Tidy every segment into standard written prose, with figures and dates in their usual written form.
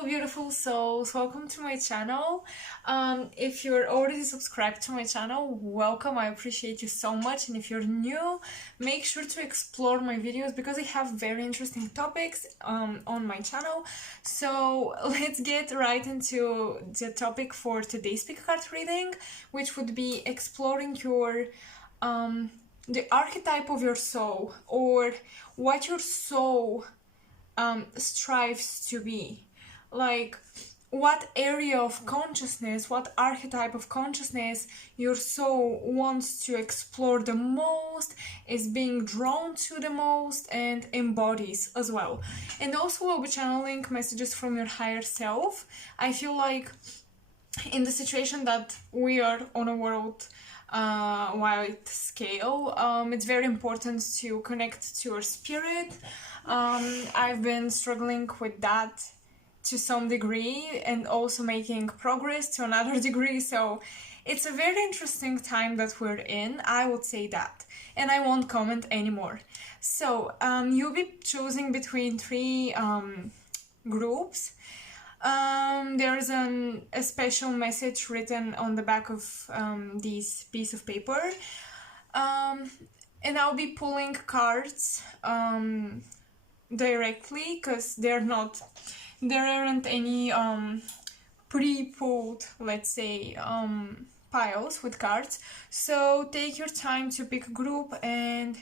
Hello beautiful souls, welcome to my channel. If you're already subscribed to my channel, welcome, I appreciate you so much. And if you're new, make sure to explore my videos because I have very interesting topics on my channel. So let's get right into the topic for today's pick card reading, which would be exploring your the archetype of your soul, or what your soul strives to be. Like, what area of consciousness, what archetype of consciousness your soul wants to explore the most, is being drawn to the most, and embodies as well. And also we'll be channeling messages from your higher self. I feel like in the situation that we are on a world wide scale, it's very important to connect to your spirit. I've been struggling with that to some degree and also making progress to another degree, so it's a very interesting time that we're in, I would say that, and I won't comment anymore. So you'll be choosing between three groups. There's a special message written on the back of this piece of paper, and I'll be pulling cards directly because there aren't any pre-pulled, let's say, piles with cards. So take your time to pick a group, and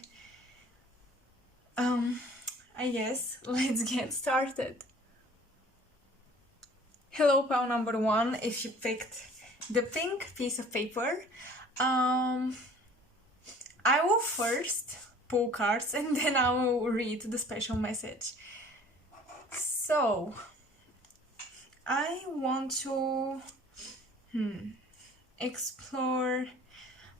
I guess let's get started. Hello, pile number one, if you picked the pink piece of paper. I will first pull cards and then I will read the special message. So, I want to explore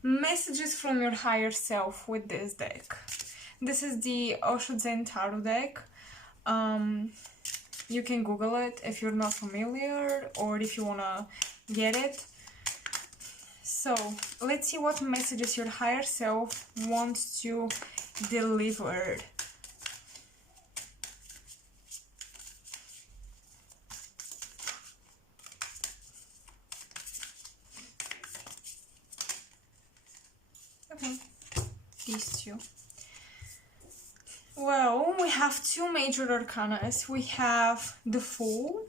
messages from your higher self with this deck. This is the Osho Zen Tarot deck. You can Google it if you're not familiar or if you wanna get it. So, let's see what messages your higher self wants to deliver. Okay, these two. Well, we have two major arcanas. We have the Fool,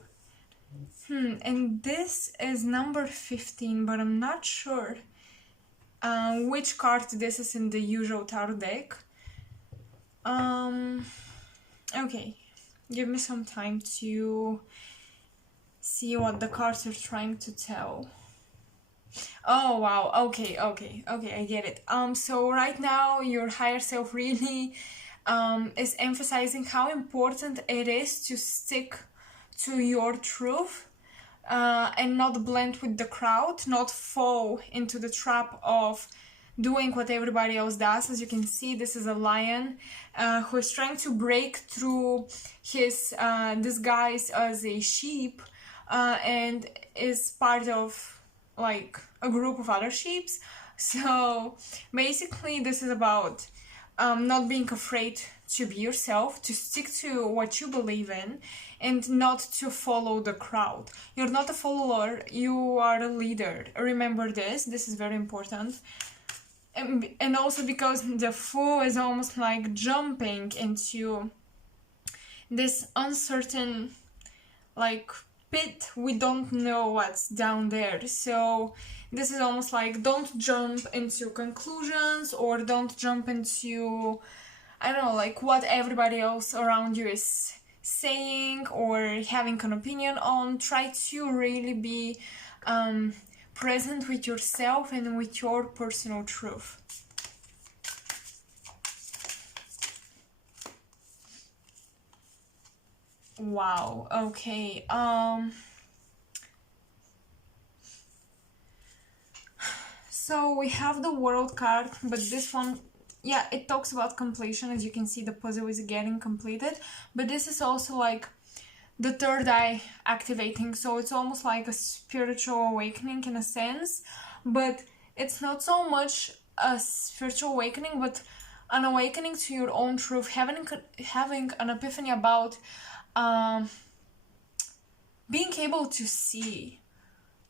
and this is number 15, but I'm not sure which card this is in the usual tarot deck. Okay, give me some time to see what the cards are trying to tell. Oh wow, okay, I get it. So right now your higher self really is emphasizing how important it is to stick to your truth and not blend with the crowd, not fall into the trap of doing what everybody else does. As you can see, this is a lion who is trying to break through his disguise as a sheep and is part of like a group of other sheeps. So basically this is about not being afraid to be yourself, to stick to what you believe in, and not to follow the crowd. You're not a follower, you are a leader. Remember this is very important. And also because the Fool is almost like jumping into this uncertain like pit. We don't know what's down there, so this is almost like don't jump into conclusions or don't jump into, I don't know, like what everybody else around you is saying or having an opinion on. Try to really be present with yourself and with your personal truth. Wow, okay. So we have the World card, but this one, yeah, it talks about completion. As you can see, the puzzle is getting completed, but this is also like the third eye activating, so it's almost like a spiritual awakening in a sense, but it's not so much a spiritual awakening, but an awakening to your own truth, having an epiphany about being able to see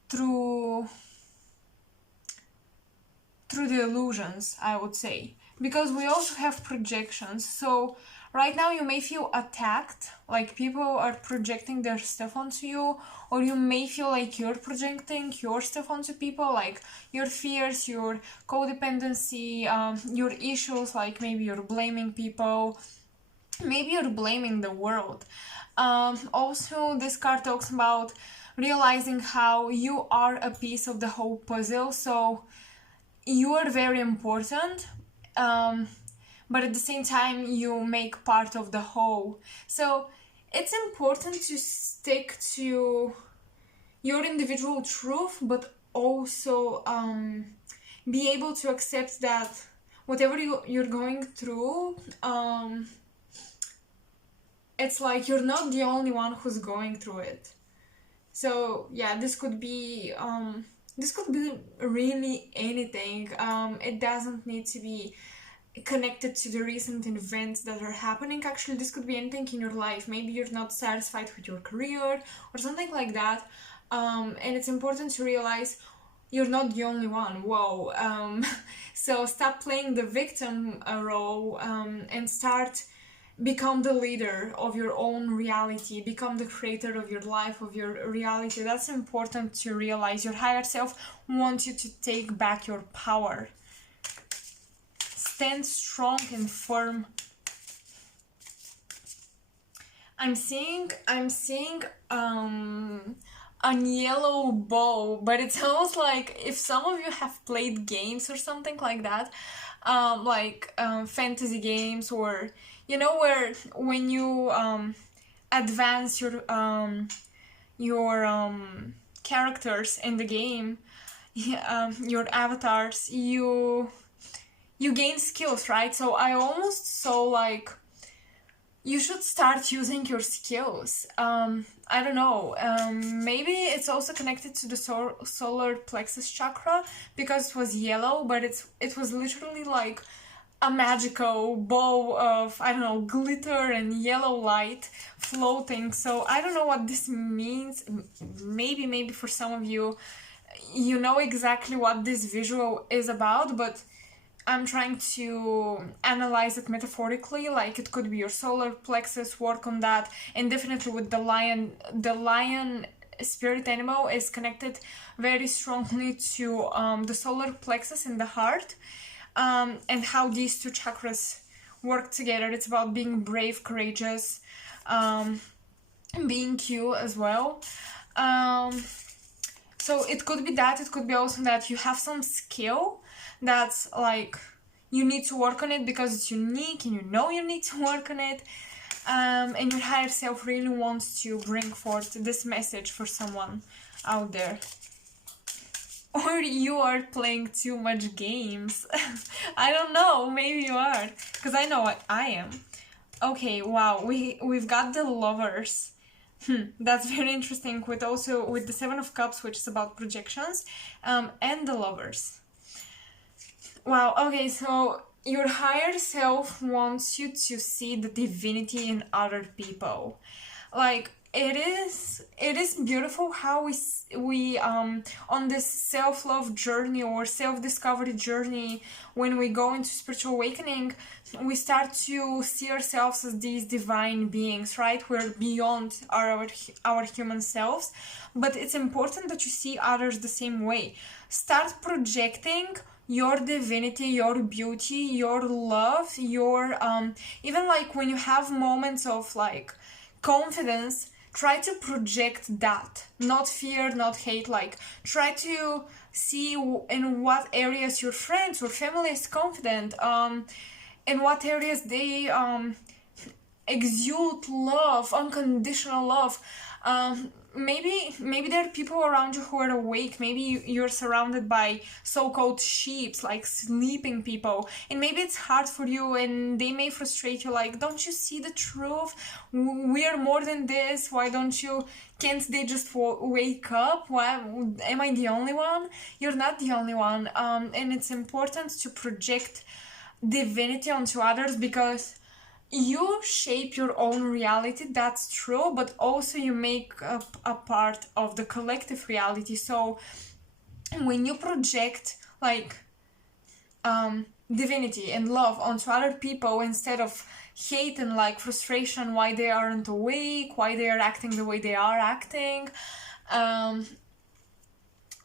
through the illusions, I would say, because we also have projections. So right now you may feel attacked, like people are projecting their stuff onto you, or you may feel like you're projecting your stuff onto people, like your fears, your codependency, your issues, like maybe you're blaming people, maybe you're blaming the world. Also, this card talks about realizing how you are a piece of the whole puzzle. So you are very important, but at the same time you make part of the whole. So it's important to stick to your individual truth, but also be able to accept that whatever you're going through, it's like you're not the only one who's going through it. So yeah, this could be really anything. It doesn't need to be connected to the recent events that are happening. Actually, this could be anything in your life. Maybe you're not satisfied with your career or something like that. And it's important to realize you're not the only one. Whoa. So stop playing the victim role, and start become the leader of your own reality, become the creator of your life, of your reality. That's important to realize. Your higher self wants you to take back your power. Stand strong and firm. I'm seeing a yellow bow, but it sounds like if some of you have played games or something like that, fantasy games, or you know, where when you advance your characters in the game, your avatars, you gain skills, right? So I almost saw like you should start using your skills. I don't know, maybe it's also connected to the solar plexus chakra, because it was yellow, but it was literally like a magical bow of, I don't know, glitter and yellow light floating. So I don't know what this means. Maybe for some of you, you know exactly what this visual is about, but I'm trying to analyze it metaphorically. Like, it could be your solar plexus, work on that, and definitely with the lion. The lion spirit animal is connected very strongly to the solar plexus in the heart, and how these two chakras work together. It's about being brave, courageous, being you as well. So it could be that. It could be also that you have some skill that's like you need to work on it because it's unique, and you know you need to work on it, and your higher self really wants to bring forth this message for someone out there. Or you are playing too much games. I don't know, maybe you are, because I know what I am. Okay, wow, we've got the lovers. That's very interesting, with the Seven of Cups, which is about projections, and the lovers. Wow, okay, so your higher self wants you to see the divinity in other people. Like, it is beautiful how we on this self-love journey or self-discovery journey, when we go into spiritual awakening, we start to see ourselves as these divine beings, right? We're beyond our human selves, but it's important that you see others the same way. Start projecting your divinity, your beauty, your love, your even like when you have moments of like confidence, try to project that, not fear, not hate. Like, try to see in what areas your friends or family is confident, in what areas they exude love, unconditional love. Maybe there are people around you who are awake. Maybe you're surrounded by so-called sheeps, like sleeping people, and maybe it's hard for you, and they may frustrate you, like, don't you see the truth? We are more than this. Why don't you, can't they just wake up? Why am I the only one? You're not the only one. And it's important to project divinity onto others, because you shape your own reality, that's true, but also you make a part of the collective reality. So when you project like divinity and love onto other people instead of hate and like frustration, why they aren't awake, why they are acting the way they are acting,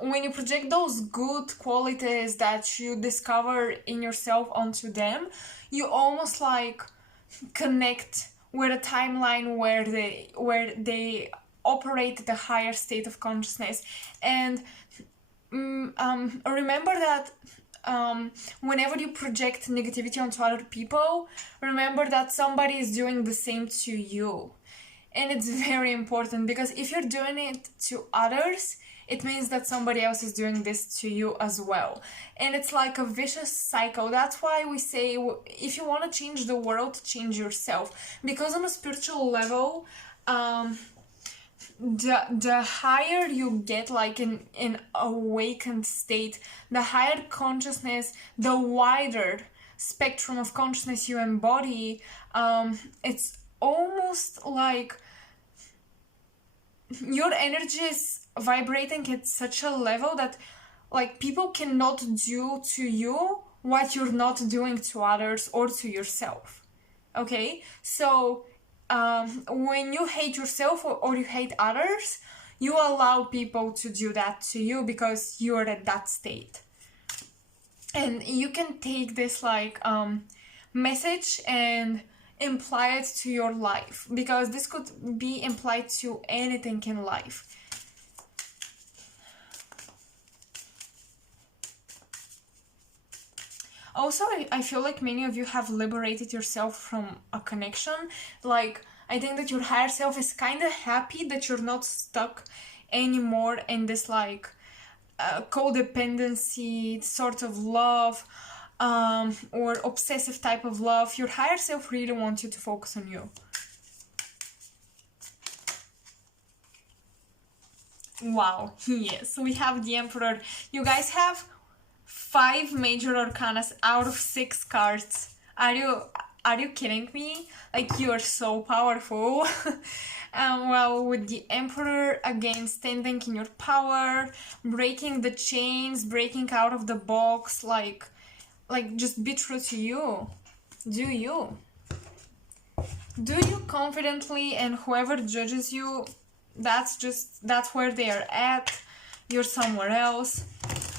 when you project those good qualities that you discover in yourself onto them, you almost like connect with a timeline where they operate at a higher state of consciousness. And remember that whenever you project negativity onto other people, remember that somebody is doing the same to you. And it's very important, because if you're doing it to others, it means that somebody else is doing this to you as well. And it's like a vicious cycle. That's why we say, if you want to change the world, change yourself. Because on a spiritual level, the higher you get, like in awakened state, the higher consciousness, the wider spectrum of consciousness you embody, it's almost like your energy is vibrating at such a level that like people cannot do to you what you're not doing to others or to yourself. Okay, so when you hate yourself or you hate others, you allow people to do that to you because you're at that state. And you can take this like message and imply it to your life, because this could be implied to anything in life. Also, I feel like many of you have liberated yourself from a connection. Like, I think that your higher self is kind of happy that you're not stuck anymore in this like codependency sort of love, or obsessive type of love. Your higher self really wants you to focus on you. Wow, yes, we have the Emperor. You guys have 5 major arcanas out of 6 cards. Are you kidding me? Like, you are so powerful. Well, with the Emperor, again, standing in your power, breaking the chains, breaking out of the box, like just be true to you. Do you confidently, and whoever judges you, that's where they are at. You're somewhere else.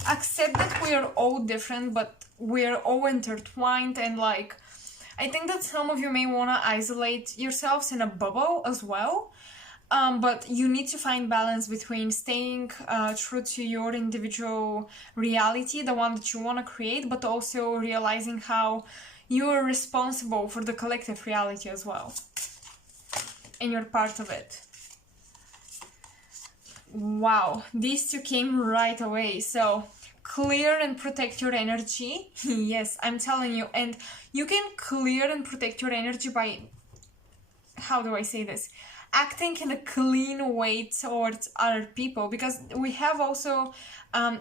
Accept that we are all different, but we're all intertwined. And like, I think that some of you may want to isolate yourselves in a bubble as well, but you need to find balance between staying true to your individual reality, the one that you want to create, but also realizing how you are responsible for the collective reality as well, and you're part of it. Wow, these two came right away. So clear and protect your energy. Yes, I'm telling you. And you can clear and protect your energy by, how do I say this, acting in a clean way towards other people. Because we have also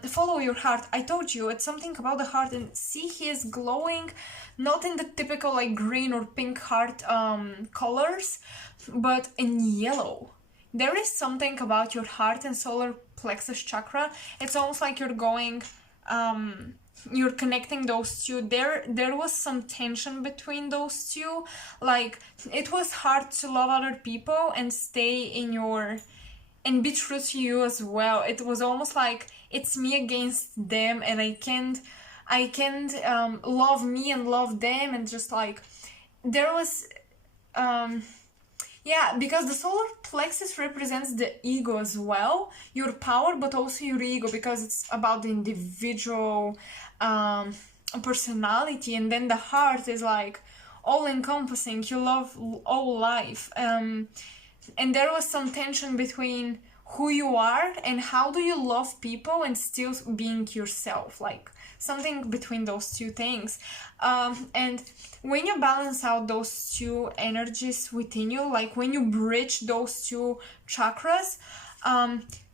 follow your heart. I told you, it's something about the heart. And see, he is glowing, not in the typical like green or pink heart colors, but in yellow. There is something about your heart and solar plexus chakra. It's almost like you're going, you're connecting those two. There was some tension between those two. Like, it was hard to love other people and stay in your, and be true to you as well. It was almost like it's me against them, and I can't love me and love them, and just like, there was, yeah, because the solar plexus represents the ego as well, your power, but also your ego, because it's about the individual personality. And then the heart is like all-encompassing. You love all life. And there was some tension between who you are and how do you love people and still being yourself, like something between those two things. And when you balance out those two energies within you, like when you bridge those two chakras,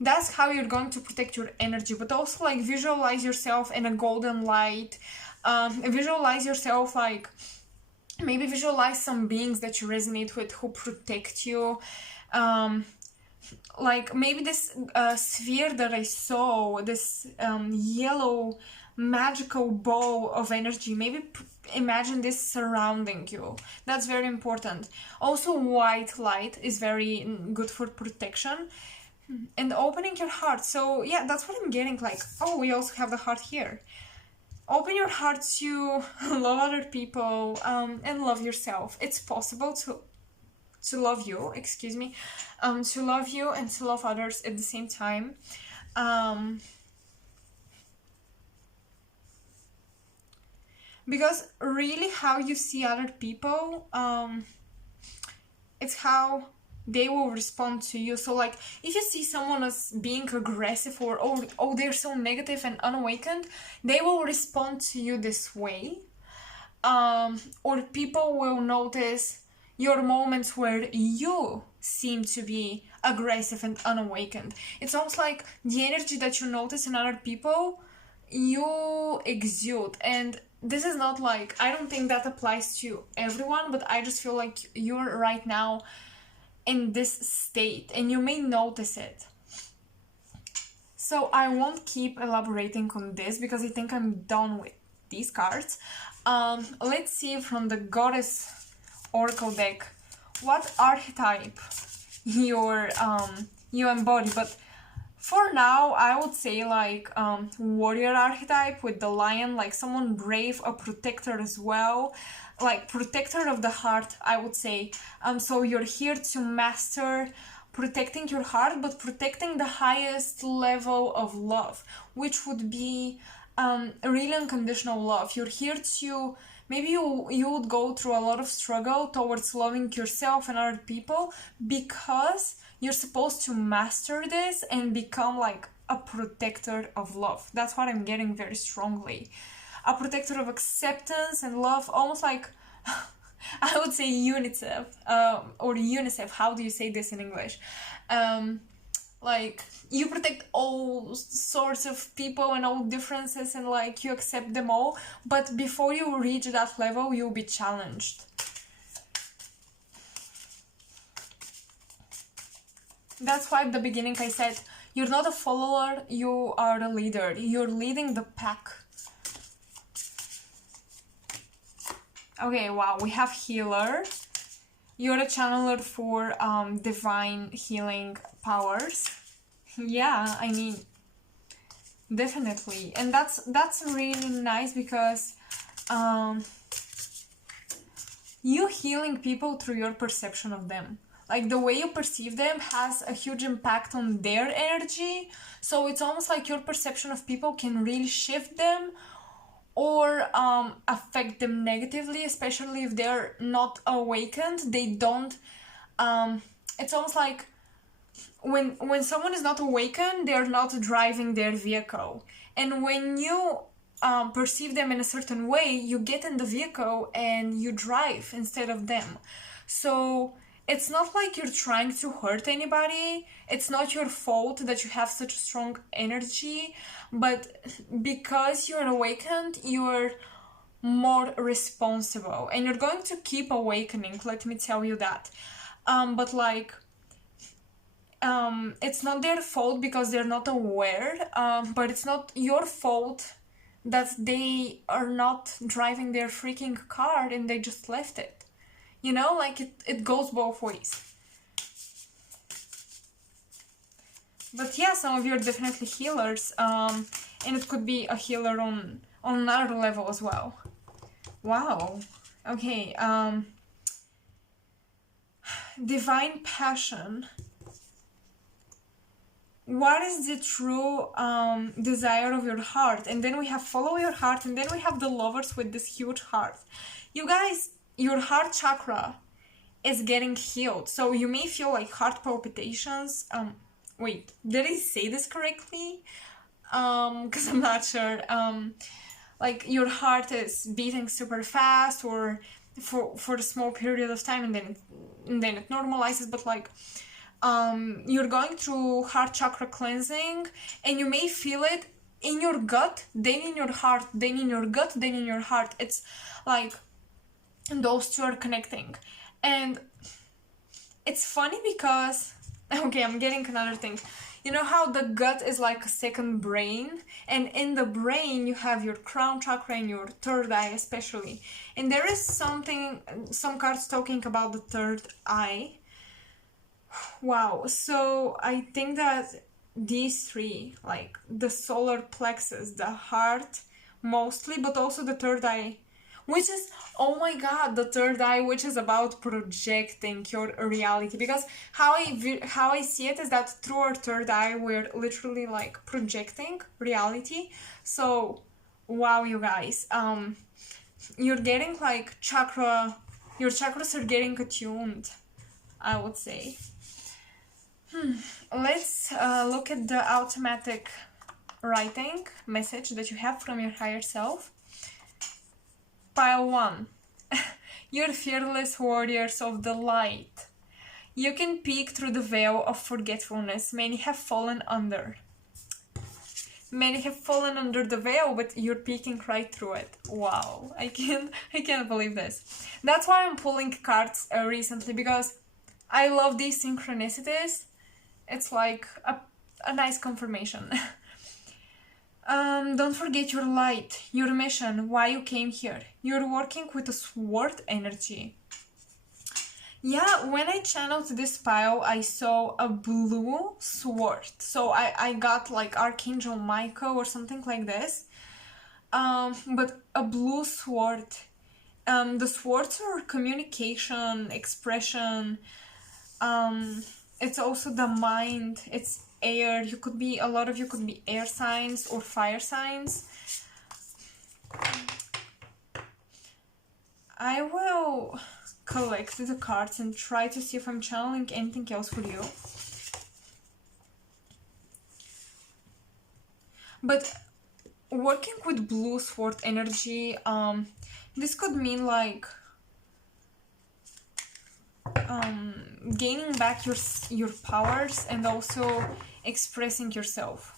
that's how you're going to protect your energy. But also, like, visualize yourself in a golden light, visualize yourself like maybe visualize some beings that you resonate with who protect you. Like maybe this sphere that I saw, this yellow magical ball of energy, maybe imagine this surrounding you. That's very important. Also, white light is very good for protection and opening your heart. So yeah, that's what I'm getting. Like, oh, we also have the heart here. Open your heart to love other people and love yourself. It's possible to love you, excuse me, to love you and to love others at the same time. Because really how you see other people, it's how they will respond to you. So like if you see someone as being aggressive or oh they're so negative and unawakened, they will respond to you this way. Or people will notice your moments where you seem to be aggressive and unawakened. It's almost like the energy that you notice in other people, you exude. And this is not like, I don't think that applies to everyone, but I just feel like you're right now in this state and you may notice it. So I won't keep elaborating on this because I think I'm done with these cards. Let's see from the Goddess Oracle deck what archetype you embody. But for now, I would say like warrior archetype with the lion, like someone brave, a protector as well, like protector of the heart, I would say. So you're here to master protecting your heart, but protecting the highest level of love, which would be really unconditional love. You're here to, maybe you would go through a lot of struggle towards loving yourself and other people because you're supposed to master this and become like a protector of love. That's what I'm getting very strongly. A protector of acceptance and love, almost like, I would say UNICEF, or UNICEF, how do you say this in English? Like, you protect all sorts of people and all differences and like you accept them all, but before you reach that level, you'll be challenged. That's why at the beginning I said, you're not a follower, you are a leader. You're leading the pack. Okay, wow, we have healer. You're a channeler for divine healing powers. Yeah, I mean, definitely. And that's really nice because you healing people through your perception of them. Like the way you perceive them has a huge impact on their energy. So it's almost like your perception of people can really shift them or affect them negatively, especially if they're not awakened. They don't, it's almost like when someone is not awakened, they're not driving their vehicle. And when you perceive them in a certain way, you get in the vehicle and you drive instead of them. So it's not like you're trying to hurt anybody. It's not your fault that you have such strong energy, but because you're awakened, you're more responsible and you're going to keep awakening, let me tell you that. But like, it's not their fault because they're not aware, but it's not your fault that they are not driving their freaking car and they just left it. You know, like it goes both ways. But yeah, some of you are definitely healers, and it could be a healer on another level as well. Wow. Okay, divine passion. What is the true desire of your heart? And then we have follow your heart, and then we have the lovers with this huge heart. You guys, your heart chakra is getting healed. So you may feel like heart palpitations. Wait, did I say this correctly? Because I'm not sure. Like your heart is beating super fast or for a small period of time and then it normalizes, but like you're going through heart chakra cleansing and you may feel it in your gut, then in your heart, then in your gut, then in your heart. It's like and those two are connecting. And it's funny because, okay, I'm getting another thing. You know how the gut is like a second brain, and in the brain you have your crown chakra and your third eye especially. And there is some cards talking about the third eye. Wow, so I think that these three, like the solar plexus, the heart mostly, but also the third eye, which is, oh my god, the third eye, which is about projecting your reality. Because how I see it is that through our third eye we're literally like projecting reality. So wow, you guys, you're getting like your chakras are getting attuned, I would say. Let's look at the automatic writing message that you have from your higher self. Pile 1. You're fearless warriors of the light. You can peek through the veil of forgetfulness many have fallen under. Many have fallen under the veil, but you're peeking right through it. Wow, I can't believe this. That's why I'm pulling cards recently, because I love these synchronicities. It's like a nice confirmation. Don't forget your light, your mission, why you came here. You're working with a sword energy. Yeah, when I channeled this pile, I saw a blue sword. So I got like Archangel Michael or something like this. But a blue sword. The swords are communication, expression. It's also the mind. It's air. A lot of you could be air signs or fire signs. I will collect the cards and try to see if I'm channeling anything else for you. But working with blue sword energy, this could mean like gaining back your powers and also expressing yourself.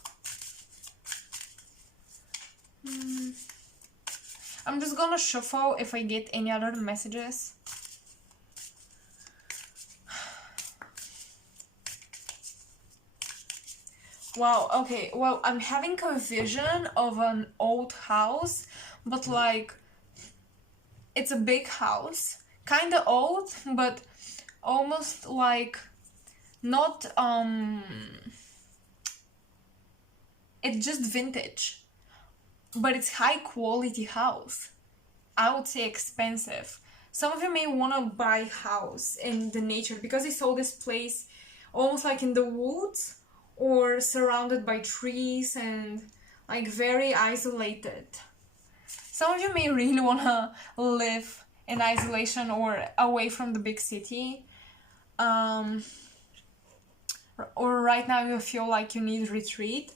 I'm just gonna shuffle if I get any other messages. Wow, okay, well, I'm having a vision of an old house, but like, it's a big house, kinda old, but almost like, not, it's just vintage, but it's high quality house. I would say expensive. Some of you may want to buy a house in the nature because I saw this place almost like in the woods or surrounded by trees and like very isolated. Some of you may really want to live in isolation or away from the big city. Or right now you feel like you need retreat.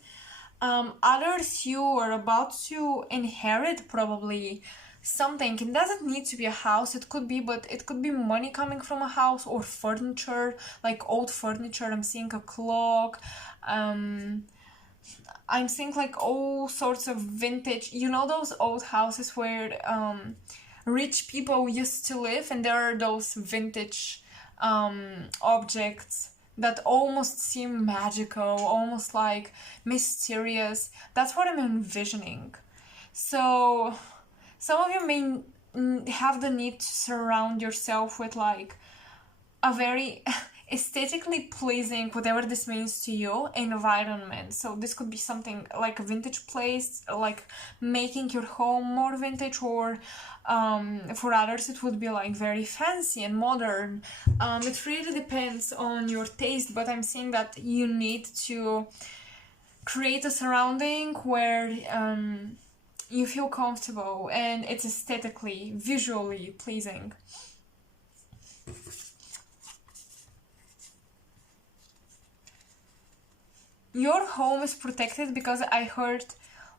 Others, you are about to inherit probably something. It doesn't need to be a house, it could be, but it could be money coming from a house or furniture, like old furniture. I'm seeing a clock. I'm seeing like all sorts of vintage, you know, those old houses where rich people used to live, and there are those vintage objects that almost seem magical, almost like mysterious. That's what I'm envisioning. So some of you may have the need to surround yourself with like a very aesthetically pleasing, whatever this means to you, environment. So this could be something like a vintage place, like making your home more vintage, or for others it would be like very fancy and modern. It really depends on your taste, but I'm saying that you need to create a surrounding where you feel comfortable and it's aesthetically, visually pleasing. Your home is protected because I heard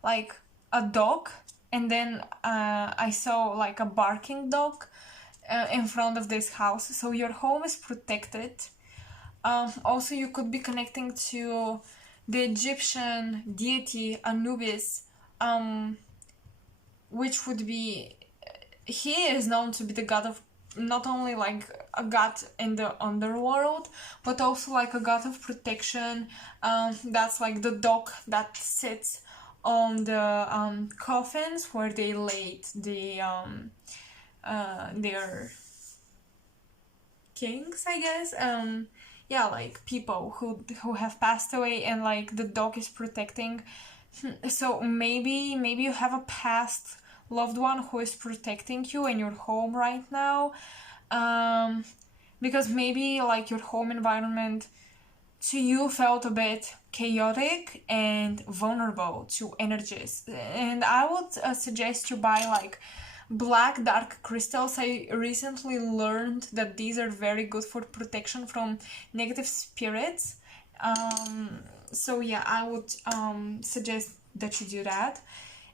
like a dog, and then I saw like a barking dog in front of this house. So your home is protected. Also, you could be connecting to the Egyptian deity Anubis, which would be he is known to be the god of, not only like a god in the underworld, but also like a god of protection. That's like the dog that sits on the coffins where they laid their kings, I guess. Yeah, like people who have passed away, and like the dog is protecting. So maybe you have a past loved one who is protecting you in your home right now. Because maybe like your home environment to you felt a bit chaotic and vulnerable to energies, and I would suggest you buy like black dark crystals. I recently learned that these are very good for protection from negative spirits. So yeah, I would suggest that you do that.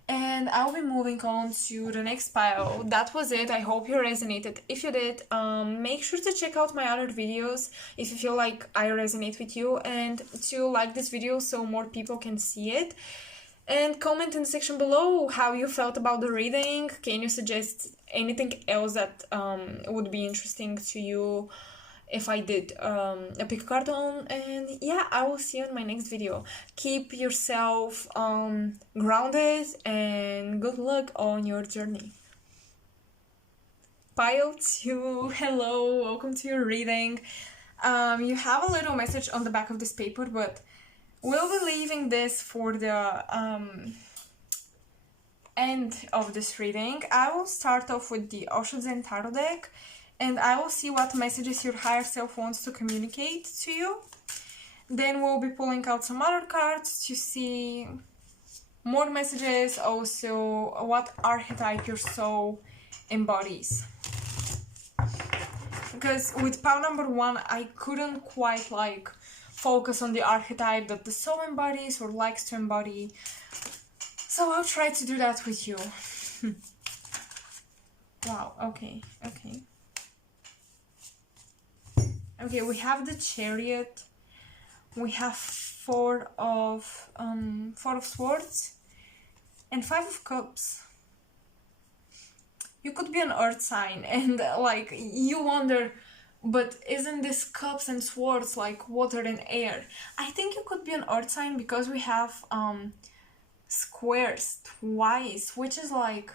And I'll be moving on to the next pile. That was it. I hope you resonated. If you did, make sure to check out my other videos if you feel like I resonate with you, and to like this video so more people can see it. And comment in the section below how you felt about the reading. Can you suggest anything else that would be interesting to you if I did a pick card on? And yeah, I will see you in my next video. Keep yourself grounded, and good luck on your journey. Pile 2, hello, welcome to your reading. You have a little message on the back of this paper, but we'll be leaving this for the end of this reading. I will start off with the Oceans and Tarot deck, and I will see what messages your higher self wants to communicate to you. Then we'll be pulling out some other cards to see more messages, also what archetype your soul embodies. Because with pile number 1, I couldn't quite like focus on the archetype that the soul embodies or likes to embody. So I'll try to do that with you. Wow, okay. Okay, we have the Chariot. We have Four of Swords and Five of Cups. You could be an earth sign, and like you wonder, but isn't this cups and swords like water and air? I think you could be an earth sign because we have squares twice, which is like,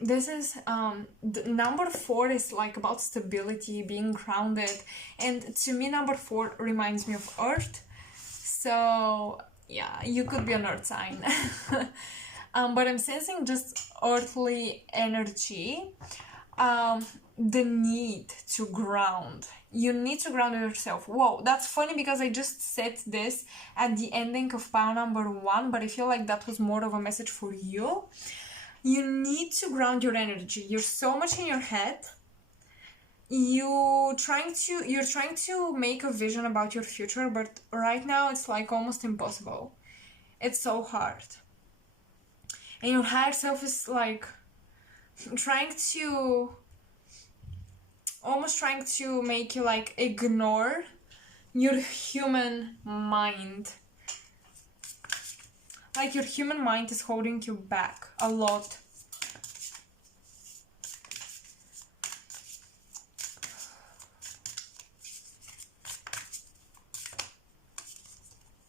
this is the number 4 is like about stability, being grounded, and to me number 4 reminds me of earth. So yeah, you could be an earth sign. But I'm sensing just earthly energy. The need to ground. You need to ground yourself. Whoa, that's funny because I just said this at the ending of pile number 1, but I feel like that was more of a message for you. You need to ground your energy. You're so much in your head. You're trying to make a vision about your future, but right now it's like almost impossible. It's so hard. And your higher self is like trying to make you like ignore your human mind. Like your human mind is holding you back a lot.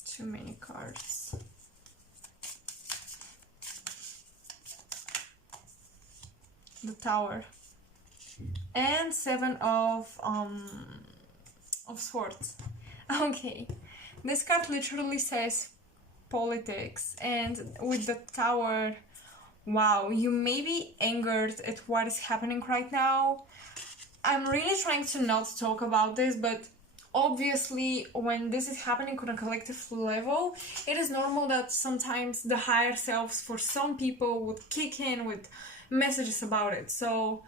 Too many cards. The Tower. And 7 of Swords. Okay. This card literally says politics, and with the Tower, wow, you may be angered at what is happening right now. I'm really trying to not talk about this, but obviously when this is happening on a collective level, it is normal that sometimes the higher selves for some people would kick in with messages about it. So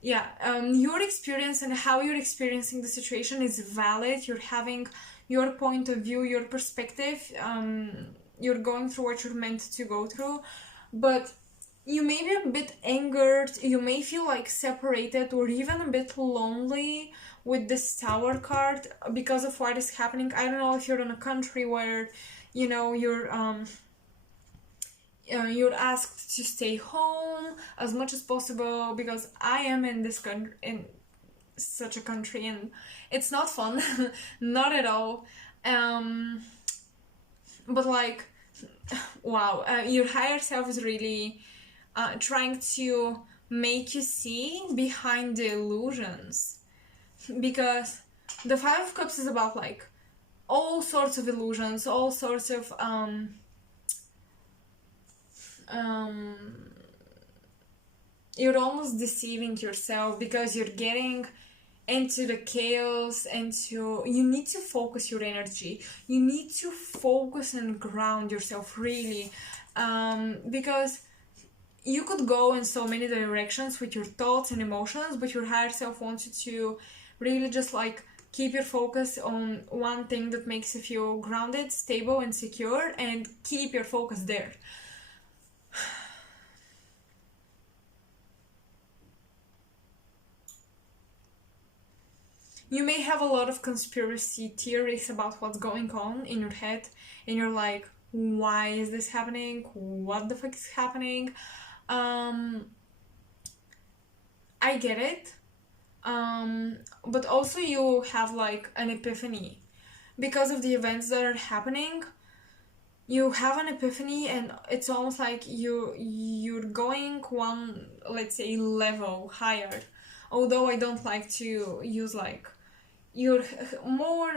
yeah, your experience and how you're experiencing the situation is valid. You're having your point of view, your perspective. You're going through what you're meant to go through, but you may be a bit angered, you may feel like separated or even a bit lonely with this Tower card because of what is happening. I don't know if you're in a country where, you know, you're asked to stay home as much as possible, because I am in this country, in such a country, and it's not fun. Not at all. But like, wow, your higher self is really trying to make you see behind the illusions, because the Five of Cups is about like all sorts of illusions, all sorts of you're almost deceiving yourself, because you're getting into the chaos, into, you need to focus your energy, you need to focus and ground yourself really, because you could go in so many directions with your thoughts and emotions, but your higher self wants you to really just like keep your focus on one thing that makes you feel grounded, stable, and secure, and keep your focus there. You may have a lot of conspiracy theories about what's going on in your head, and you're like, why is this happening? What the fuck is happening? I get it. But also you have like an epiphany. Because of the events that are happening, you have an epiphany, and it's almost like you're going one, let's say, level higher. Although I don't like to use like, you're more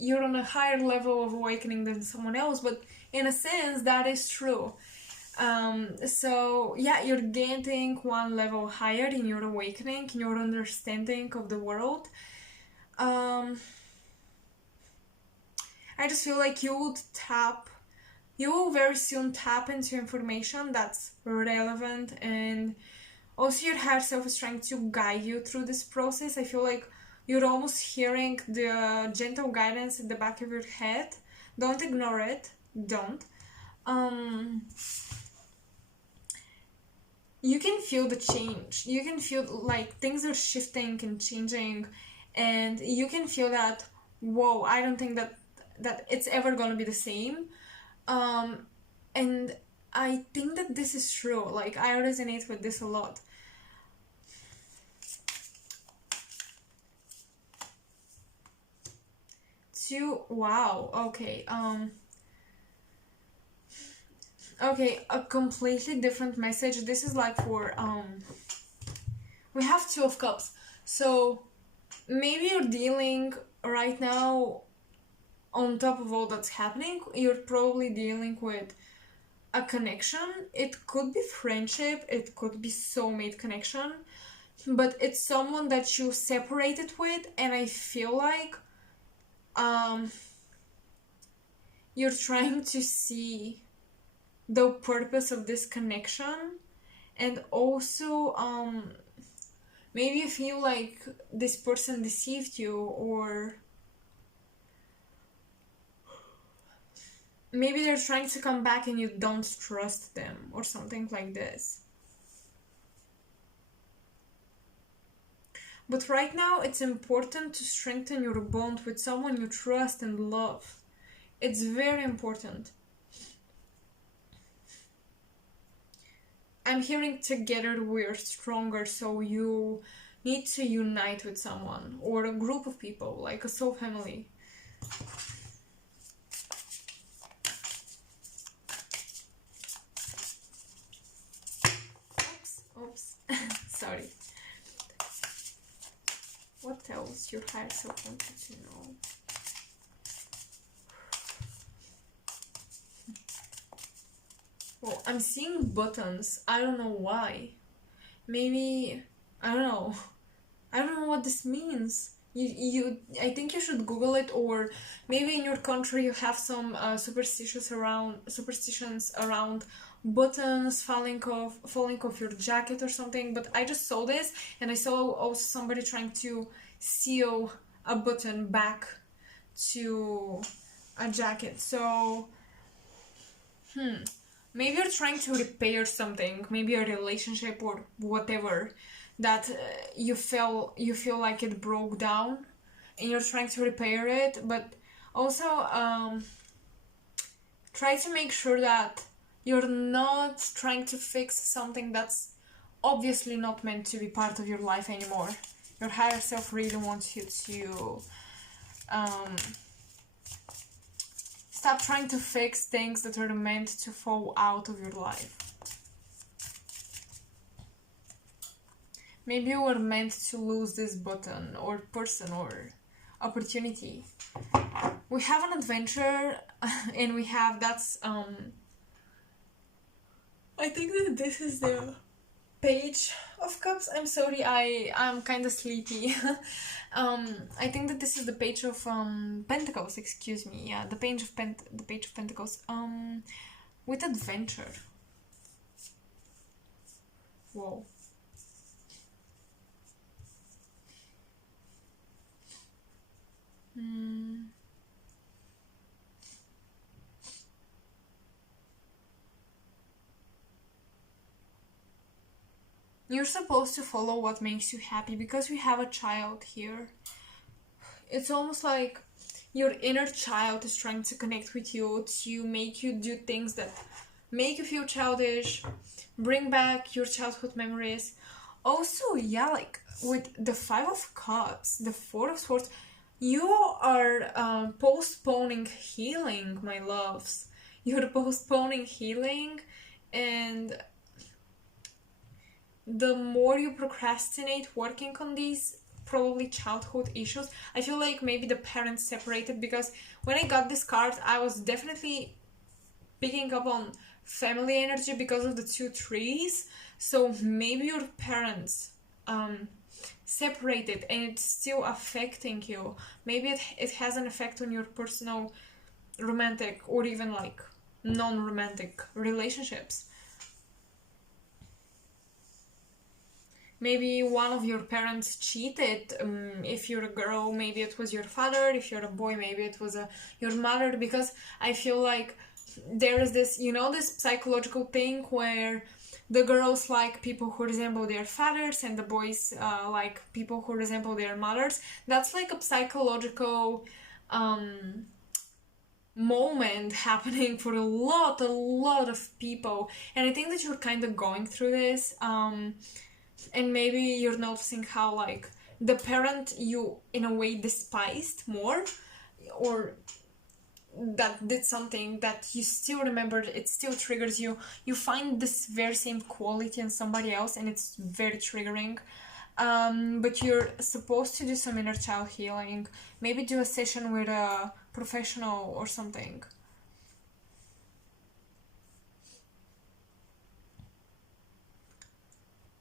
you're on a higher level of awakening than someone else, but in a sense that is true. So yeah, you're getting one level higher in your awakening, in your understanding of the world. I just feel like you will very soon tap into information that's relevant, and also your higher self is trying to guide you through this process. I feel like you're almost hearing the gentle guidance in the back of your head. Don't ignore it. Don't. You can feel the change. You can feel like things are shifting and changing, and you can feel that, whoa, I don't think that it's ever gonna be the same. And I think that this is true. Like, I resonate with this a lot. Wow, okay, okay, a completely different message. This is like for we have Two of Cups, so maybe you're dealing right now, on top of all that's happening, you're probably dealing with a connection. It could be friendship, it could be soulmate connection, but it's someone that you separated with, and I feel like you're trying to see the purpose of this connection, and also maybe you feel like this person deceived you, or maybe they're trying to come back and you don't trust them, or something like this. But right now it's important to strengthen your bond with someone you trust and love. It's very important. I'm hearing together we're stronger, so you need to unite with someone or a group of people, like a soul family. Oops. Sorry. What else your higher self wanted to know? Well, I'm seeing buttons. I don't know why. Maybe, I don't know. I don't know what this means. I think you should Google it, or maybe in your country you have some superstitions around buttons falling off your jacket or something. But I just saw this, and I saw also somebody trying to seal a button back to a jacket. So, maybe you're trying to repair something, maybe a relationship or whatever, that you feel like it broke down, and you're trying to repair it. But also try to make sure that You're not trying to fix something that's obviously not meant to be part of your life anymore. Your higher self really wants you to stop trying to fix things that are meant to fall out of your life. Maybe you were meant to lose this button or person or opportunity. We have an adventure and we have that's I think that this is the page of cups. I'm sorry, I'm kind of sleepy. I think that this is the page of pentacles, excuse me. Yeah, the page of pentacles with adventure. Whoa. You're supposed to follow what makes you happy because we have a child here. It's almost like your inner child is trying to connect with you to make you do things that make you feel childish, bring back your childhood memories. Also, yeah, like with the Five of Cups, the Four of Swords, you are postponing healing, my loves. You're postponing healing, and the more you procrastinate working on these probably childhood issues, I feel like maybe the parents separated, because when I got this card, I was definitely picking up on family energy because of the two trees. So maybe your parents separated and it's still affecting you. Maybe it has an effect on your personal romantic or even like non-romantic relationships. Maybe one of your parents cheated. If you're a girl, maybe it was your father. If you're a boy, maybe it was your mother. Because I feel like there is this, this psychological thing where the girls like people who resemble their fathers and the boys like people who resemble their mothers. That's like a psychological moment happening for a lot of people. And I think that you're kind of going through this. And maybe you're noticing how like the parent you in a way despised more, or that did something that you still remembered, it still triggers you. You find this very same quality in somebody else and it's very triggering. But you're supposed to do some inner child healing. Maybe do a session with a professional or something.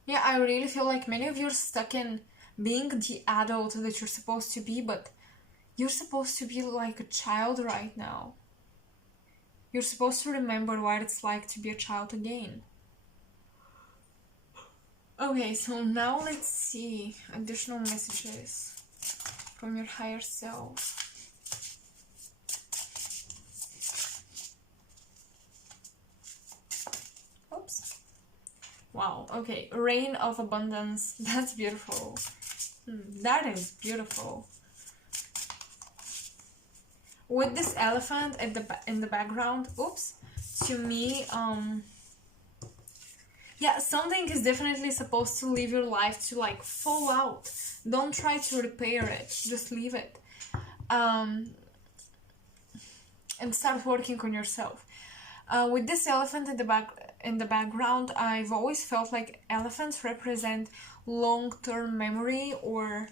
Yeah, I really feel like many of you are stuck in being the adult that you're supposed to be, but you're supposed to be like a child right now. You're supposed to remember what it's like to be a child again. Okay, so now let's see additional messages from your higher self. Oops. Wow, okay, rain of abundance. That's beautiful. That is beautiful. With this elephant at in the background, oops, to me, yeah, something is definitely supposed to leave your life to like fall out. Don't try to repair it, just leave it. And start working on yourself. With this elephant in the background, I've always felt like elephants represent long-term memory or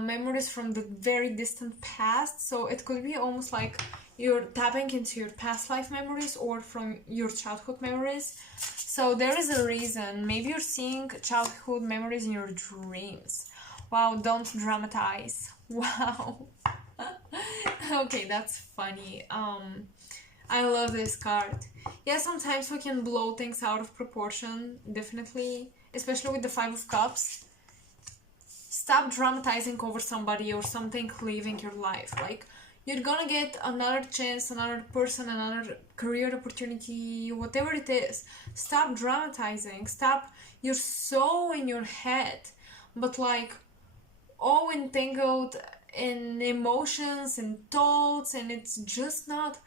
memories from the very distant past. So it could be almost like you're tapping into your past life memories or from your childhood memories. So there is a reason. Maybe you're seeing childhood memories in your dreams. Wow, don't dramatize. Wow. Okay, that's funny. I love this card. Yeah, sometimes we can blow things out of proportion, definitely, especially with the Five of Cups. Stop dramatizing over somebody or something leaving your life. Like, you're gonna get another chance, another person, another career opportunity, whatever it is. Stop dramatizing. Stop. You're so in your head, but like all entangled in emotions and thoughts, and it's just not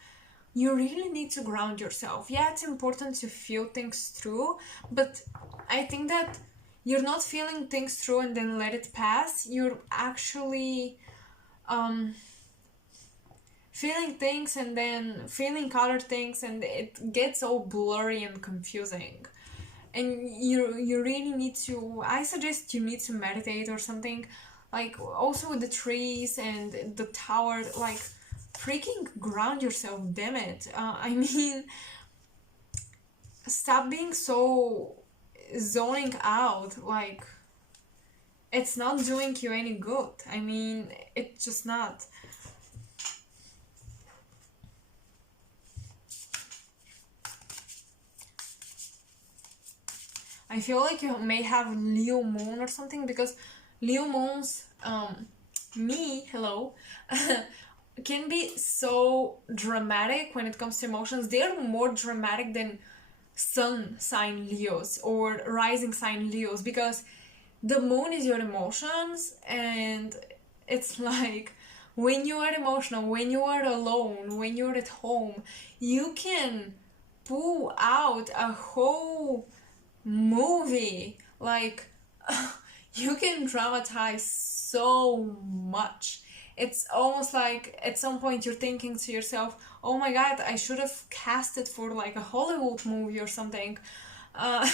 you really need to ground yourself. Yeah, it's important to feel things through, but I think that you're not feeling things through and then let it pass. You're actually feeling things and then feeling other things, and it gets all blurry and confusing. And you really need to, I suggest you need to meditate or something, like also with the trees and the tower, like freaking ground yourself, damn it. I mean, stop being so zoning out, like it's not doing you any good. I mean, it's just not. I feel like you may have Leo moon or something, because Leo moons, me, hello, can be so dramatic when it comes to emotions. They're more dramatic than sun sign Leos or rising sign Leos, because the moon is your emotions, and it's like when you are emotional, when you are alone, when you're at home, you can pull out a whole movie. Like, you can dramatize so much. It's almost like at some point you're thinking to yourself, oh my god, I should have cast it for like a Hollywood movie or something. uh,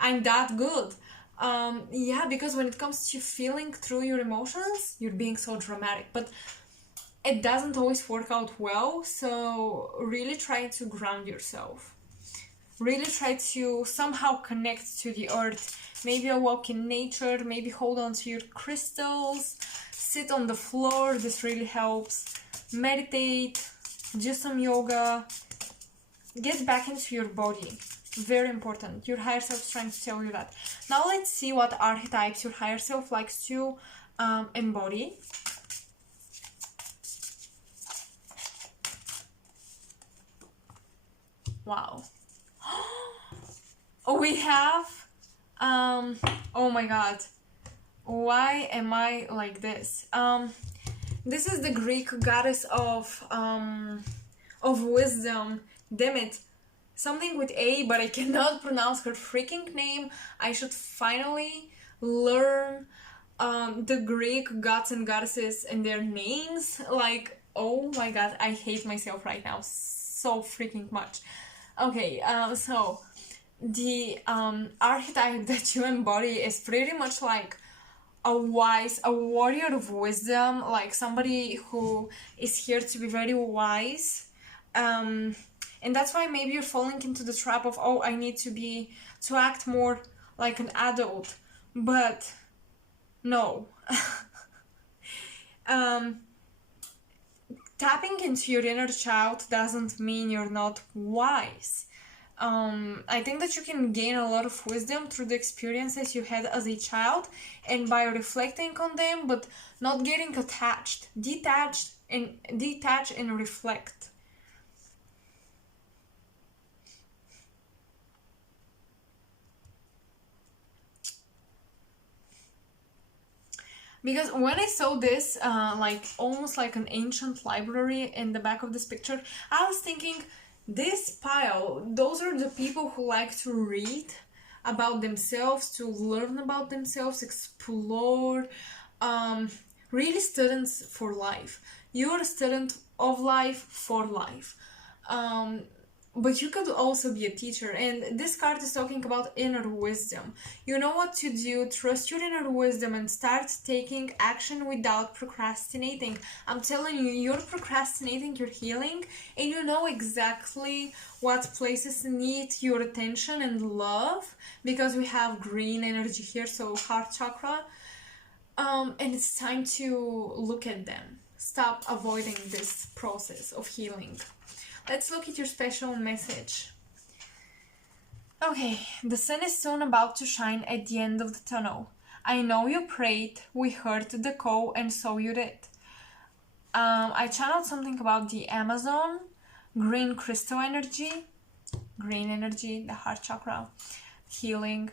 I'm that good. Yeah, because when it comes to feeling through your emotions, you're being so dramatic, but it doesn't always work out well. So really try to ground yourself. Really try to somehow connect to the earth. Maybe a walk in nature, maybe hold on to your crystals, sit on the floor, this really helps. Meditate, do some yoga, get back into your body. Very important. Your higher self is trying to tell you that. Now let's see what archetypes your higher self likes to embody. Wow. We have, oh my god, why am I like this? This is the Greek goddess of wisdom. Damn it, something with A, but I cannot pronounce her freaking name. I should finally learn the Greek gods and goddesses and their names. Like, oh my god, I hate myself right now so freaking much. Okay, so the archetype that you embody is pretty much like a warrior of wisdom, like somebody who is here to be very wise. And that's why maybe you're falling into the trap of, oh, I need to act more like an adult. But no. Tapping into your inner child doesn't mean you're not wise. I think that you can gain a lot of wisdom through the experiences you had as a child, and by reflecting on them, but not getting attached. Detach and reflect. Because when I saw this, like almost like an ancient library in the back of this picture, I was thinking, this pile, those are the people who like to read about themselves, to learn about themselves, explore, really students for life. You're a student of life for life. But you could also be a teacher, and this card is talking about inner wisdom. You know what to do, trust your inner wisdom and start taking action without procrastinating. I'm telling you, you're procrastinating your healing, and you know exactly what places need your attention and love, because we have green energy here, so heart chakra. And it's time to look at them. Stop avoiding this process of healing. Let's look at your special message. Okay, the sun is soon about to shine at the end of the tunnel. I know you prayed, we heard the call, and so you did. I channeled something about the Amazon, green crystal energy, the heart chakra, healing.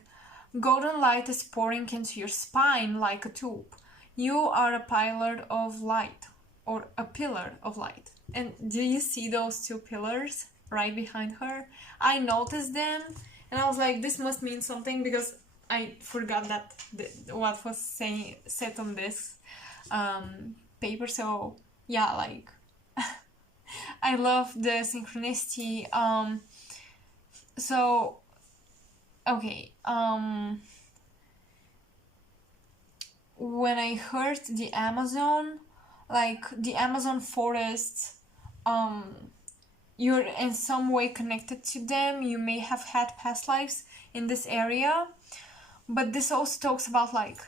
Golden light is pouring into your spine like a tube. You are a pillar of light, or a pillar of light. And do you see those two pillars right behind her? I noticed them and I was like, this must mean something, because I forgot that what was said on this paper. So yeah, like I love the synchronicity. So okay, when I heard the Amazon, like the Amazon forest, you're in some way connected to them. You may have had past lives in this area, but this also talks about like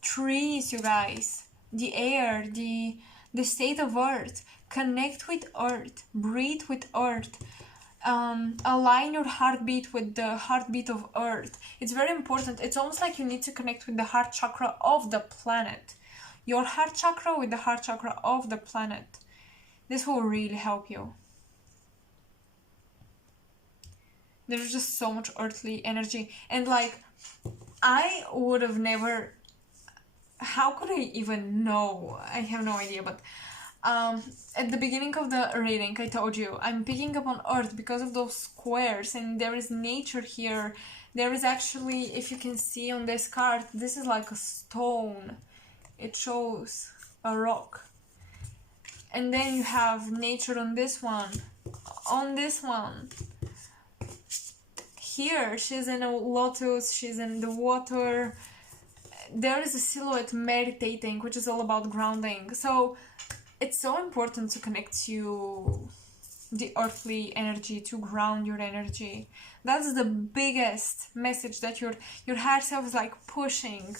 trees, you guys, the air, the state of earth. Connect with earth, breathe with earth, align your heartbeat with the heartbeat of earth. It's very important. It's almost like you need to connect with the heart chakra of the planet, your heart chakra with the heart chakra of the planet. This will really help you. There's just so much earthly energy, and like I would have never, how could I even know? I have no idea. But at the beginning of the reading, I told you I'm picking up on earth because of those squares, and there is nature here. There is actually, if you can see on this card, this is like a stone. It shows a rock. And then you have nature on this one. On this one. Here, she's in a lotus, she's in the water. There is a silhouette meditating, which is all about grounding. So it's so important to connect to the earthly energy, to ground your energy. That's the biggest message that your higher self is like pushing.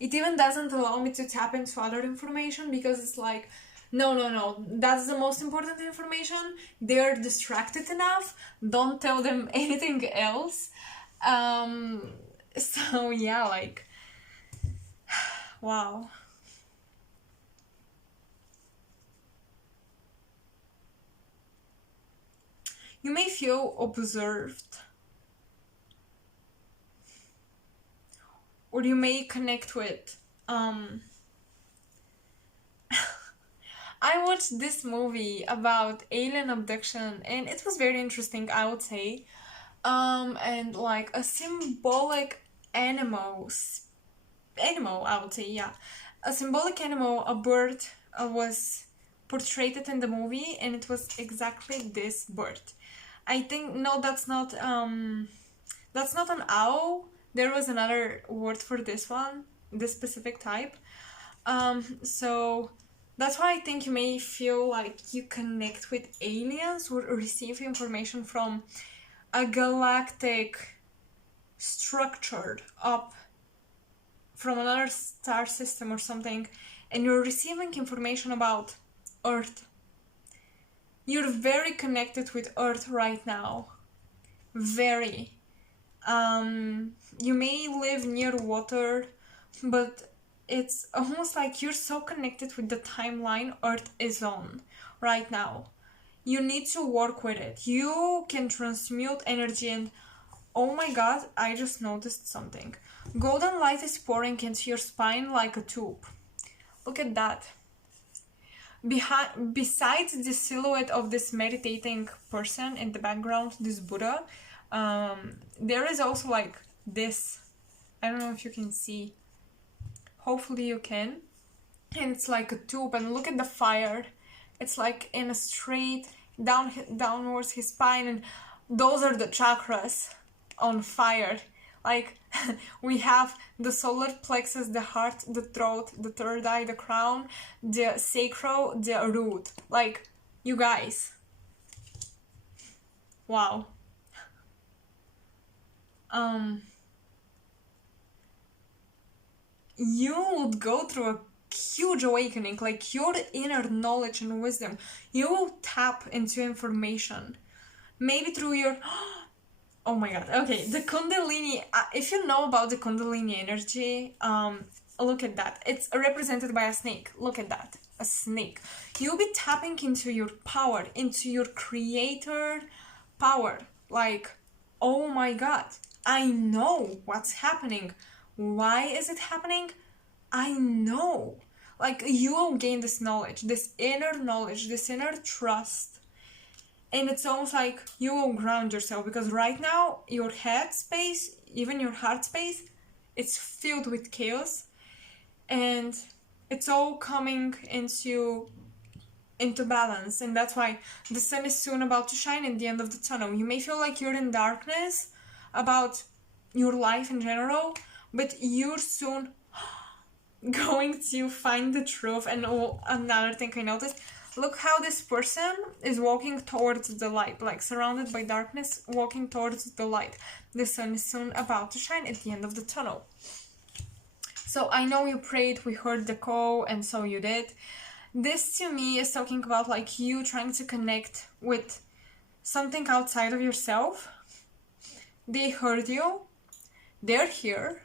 It even doesn't allow me to tap into other information, because it's like, no, that's the most important information. They're distracted enough. Don't tell them anything else. So yeah, like, wow. You may feel observed, or you may connect with I watched this movie about alien abduction, and it was very interesting, I would say. And like a symbolic animal, I would say, yeah. A symbolic animal, a bird, was portrayed in the movie, and it was exactly this bird. I think, no, that's not an owl. There was another word for this one, this specific type. So that's why I think you may feel like you connect with aliens or receive information from a galactic structured up from another star system or something, and you're receiving information about Earth. You're very connected with Earth right now. Very. You may live near water, but it's almost like you're so connected with the timeline Earth is on right now. You need to work with it. You can transmute energy, and oh my god, I just noticed something. Golden light is pouring into your spine like a tube. Look at that. Besides the silhouette of this meditating person in the background, this Buddha, there is also like this. I don't know if you can see. Hopefully you can. And it's like a tube, and look at the fire. It's like in a straight downwards his spine, and those are the chakras on fire. Like we have the solar plexus, the heart, the throat, the third eye, the crown, the sacral, the root. Like, you guys. Wow. You would go through a huge awakening, like your inner knowledge and wisdom. You will tap into information. Maybe through your... Oh my god, okay, the Kundalini, if you know about the Kundalini energy, look at that. It's represented by a snake. Look at that, a snake. You'll be tapping into your power, into your creator power. Like, oh my god, I know what's happening. Why is it happening? I know. Like, you will gain this knowledge, this inner knowledge, this inner trust. And it's almost like you will ground yourself, because right now your head space, even your heart space, it's filled with chaos, and it's all coming into balance. And that's why the sun is soon about to shine at the end of the tunnel. You may feel like you're in darkness about your life in general, but you're soon going to find the truth. And another thing I noticed, look how this person is walking towards the light, like surrounded by darkness, walking towards the light. The sun is soon about to shine at the end of the tunnel. So I know you prayed, we heard the call, and so you did. This to me is talking about like you trying to connect with something outside of yourself. They heard you, they're here,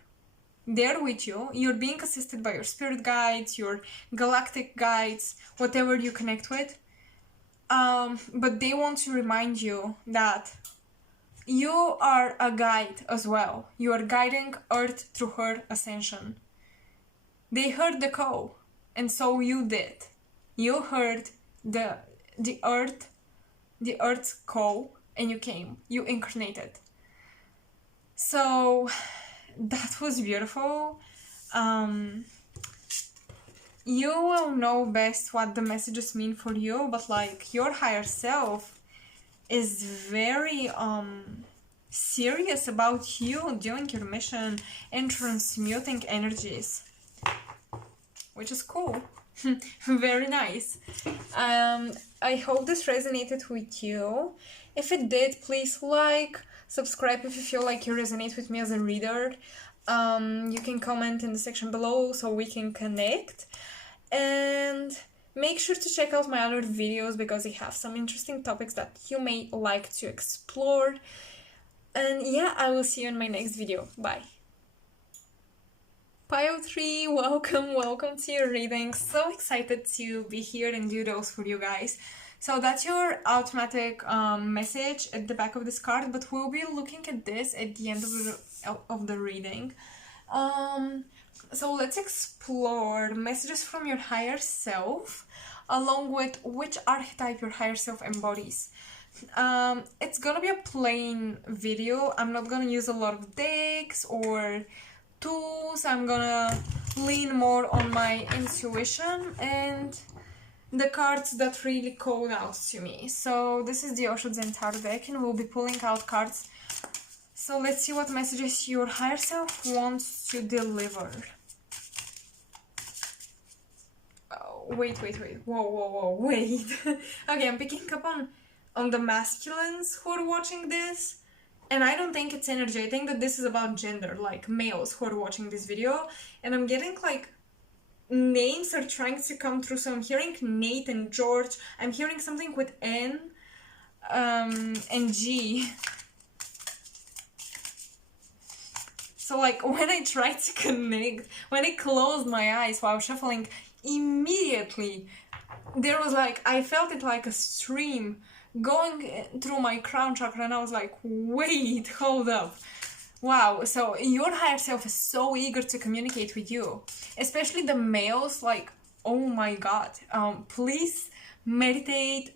they're with you, you're being assisted by your spirit guides, your galactic guides, whatever you connect with. But they want to remind you that you are a guide as well. You are guiding Earth through her ascension. They heard the call, and so you did. You heard the Earth's call, and you came. You incarnated. So that was beautiful. You will know best what the messages mean for you, but like your higher self is very serious about you doing your mission and transmuting energies, which is cool. Very nice. I hope this resonated with you. If it did, please like, subscribe if you feel like you resonate with me as a reader. You can comment in the section below so we can connect. And make sure to check out my other videos because they have some interesting topics that you may like to explore. And yeah, I will see you in my next video. Bye. Pile 3, welcome to your reading. So excited to be here and do those for you guys. So that's your automatic message at the back of this card, but we'll be looking at this at the end of the reading. So let's explore messages from your higher self, along with which archetype your higher self embodies. It's gonna be a plain video. I'm not gonna use a lot of decks or tools. I'm gonna lean more on my intuition and the cards that really called out to me. So this is the Oceans and Tarot deck, and we'll be pulling out cards. So let's see what messages your higher self wants to deliver. Oh, wait. Whoa, wait. Okay, I'm picking up on the masculines who are watching this. And I don't think it's energy. I think that this is about gender, like males who are watching this video. And I'm getting like names are trying to come through. So I'm hearing Nate and George. I'm hearing something with N and G. So like when I tried to connect, when I closed my eyes while shuffling, immediately there was like, I felt it like a stream going through my crown chakra, and I was like, wait, hold up. Wow, so your higher self is so eager to communicate with you, especially the males. Like, oh my god, please meditate,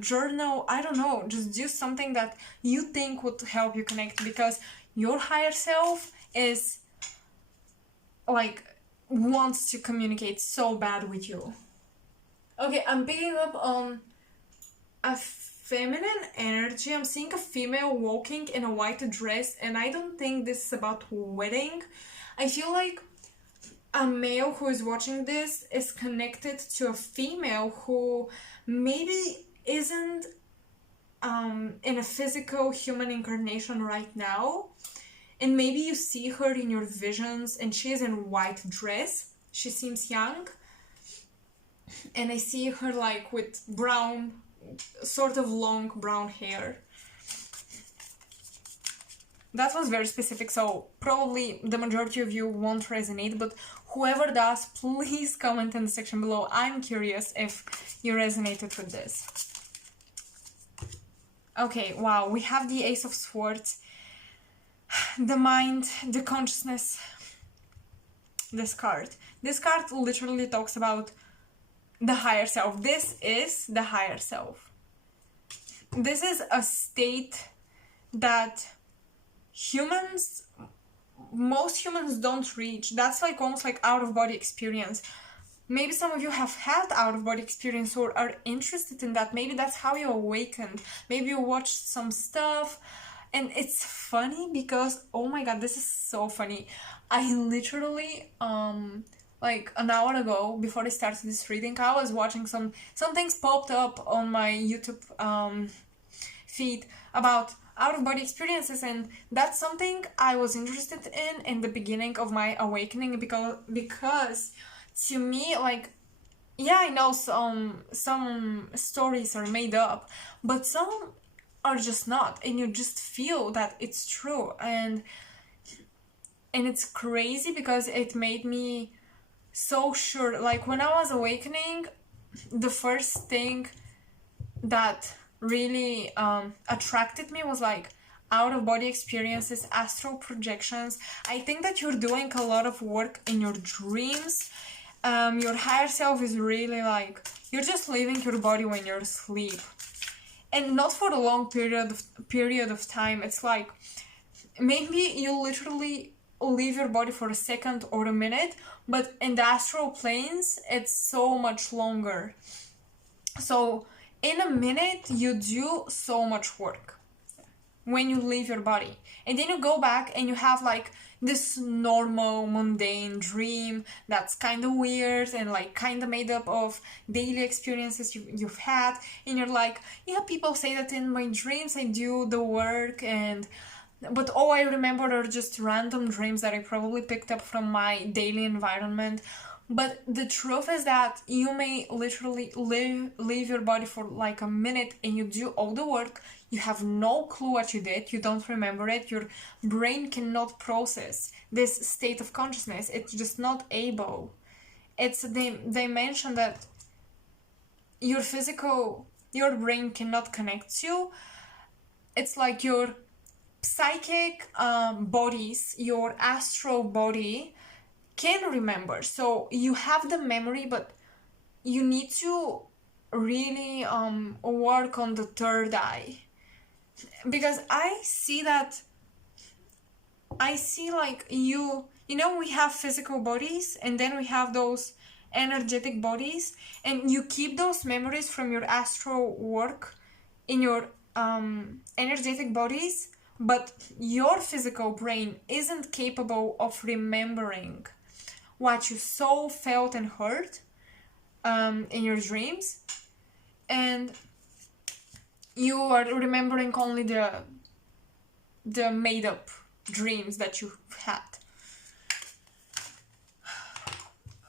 journal, I don't know, just do something that you think would help you connect, because your higher self is like wants to communicate so bad with you. Okay, I'm picking up on a feminine energy. I'm seeing a female walking in a white dress, and I don't think this is about wedding. I feel like a male who is watching this is connected to a female who maybe isn't in a physical human incarnation right now, and maybe you see her in your visions and she is in white dress. She seems young, and I see her like with brown, sort of long brown hair. That was very specific, so probably the majority of you won't resonate, but whoever does, please comment in the section below. I'm curious if you resonated with this. Okay, wow, we have the Ace of Swords, the mind, the consciousness, this card. This card literally talks about the higher self. This is the higher self. This is a state that most humans don't reach. That's like almost like out-of-body experience. Maybe some of you have had out-of-body experience or are interested in that. Maybe that's how you awakened. Maybe you watched some stuff. And it's funny because, oh my god, this is so funny. I literally, like an hour ago, before I started this reading, I was watching some things popped up on my YouTube feed about out-of-body experiences, and that's something I was interested in the beginning of my awakening, because to me, like, yeah, I know some stories are made up, but some are just not, and you just feel that it's true, and it's crazy because it made me so sure. Like, when I was awakening, the first thing that really attracted me was like out-of-body experiences, astral projections. I think that you're doing a lot of work in your dreams. Your higher self is really like, you're just leaving your body when you're asleep, and not for a long period of time. It's like maybe you literally leave your body for a second or a minute, but in the astral planes it's so much longer. So in a minute you do so much work when you leave your body, and then you go back and you have like this normal mundane dream that's kind of weird and like kind of made up of daily experiences you've had, and you're like, yeah, people say that in my dreams I do the work, but all I remember are just random dreams that I probably picked up from my daily environment. But the truth is that you may literally leave your body for like a minute and you do all the work. You have no clue what you did. You don't remember it. Your brain cannot process this state of consciousness. It's just not able. They mentioned that your brain cannot connect to. It's like your psychic bodies, your astral body can remember. So you have the memory, but you need to really work on the third eye, because I see like you know, we have physical bodies and then we have those energetic bodies, and you keep those memories from your astral work in your energetic bodies, but your physical brain isn't capable of remembering what you saw, felt, and heard in your dreams, and you are remembering only the made-up dreams that you had.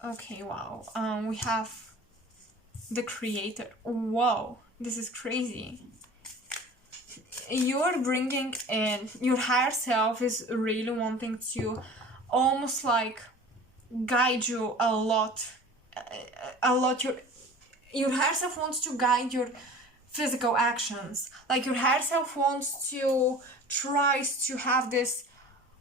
Okay, wow. We have the creator. Whoa, this is crazy. You're bringing in your higher self is really wanting to almost like guide you a lot. Your higher self wants to guide your physical actions. Like, your higher self tries to have this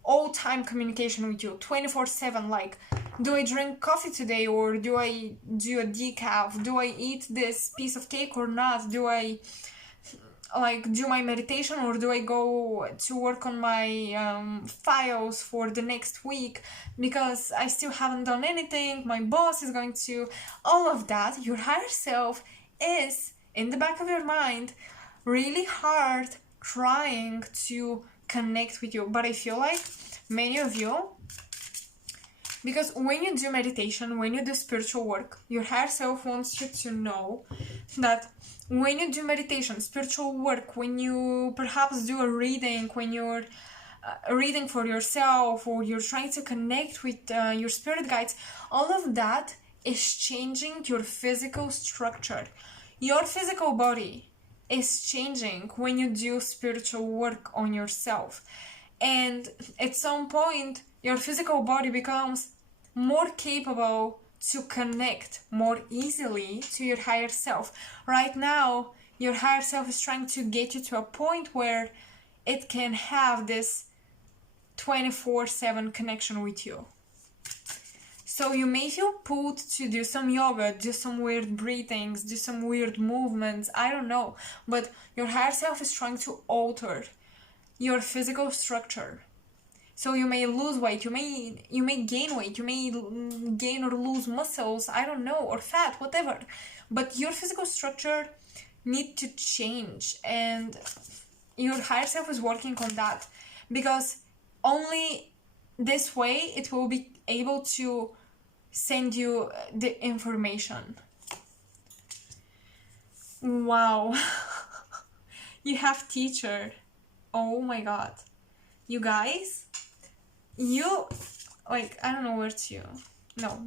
all-time communication with you 24/7. Like, do I drink coffee today, or do I do a decaf? Do I eat this piece of cake or not? Do I like do my meditation, or do I go to work on my files for the next week because I still haven't done anything? My boss is going to... all of that. Your higher self is in the back of your mind really hard trying to connect with you. But I feel like many of you, because when you do meditation, when you do spiritual work, your higher self wants you to know that when you do meditation, spiritual work, when you perhaps do a reading, when you're reading for yourself, or you're trying to connect with your spirit guides, all of that is changing your physical structure. Your physical body is changing when you do spiritual work on yourself. And at some point, your physical body becomes more capable to connect more easily to your higher self. Right now, your higher self is trying to get you to a point where it can have this 24/7 connection with you. So you may feel pulled to do some yoga, do some weird breathings, do some weird movements, I don't know. But your higher self is trying to alter your physical structure. So you may lose weight, you may gain weight, you may gain or lose muscles, I don't know, or fat, whatever. But your physical structure need to change, and your higher self is working on that, because only this way it will be able to send you the information. Wow. You have teacher. Oh my god. You guys, I don't know where to, no,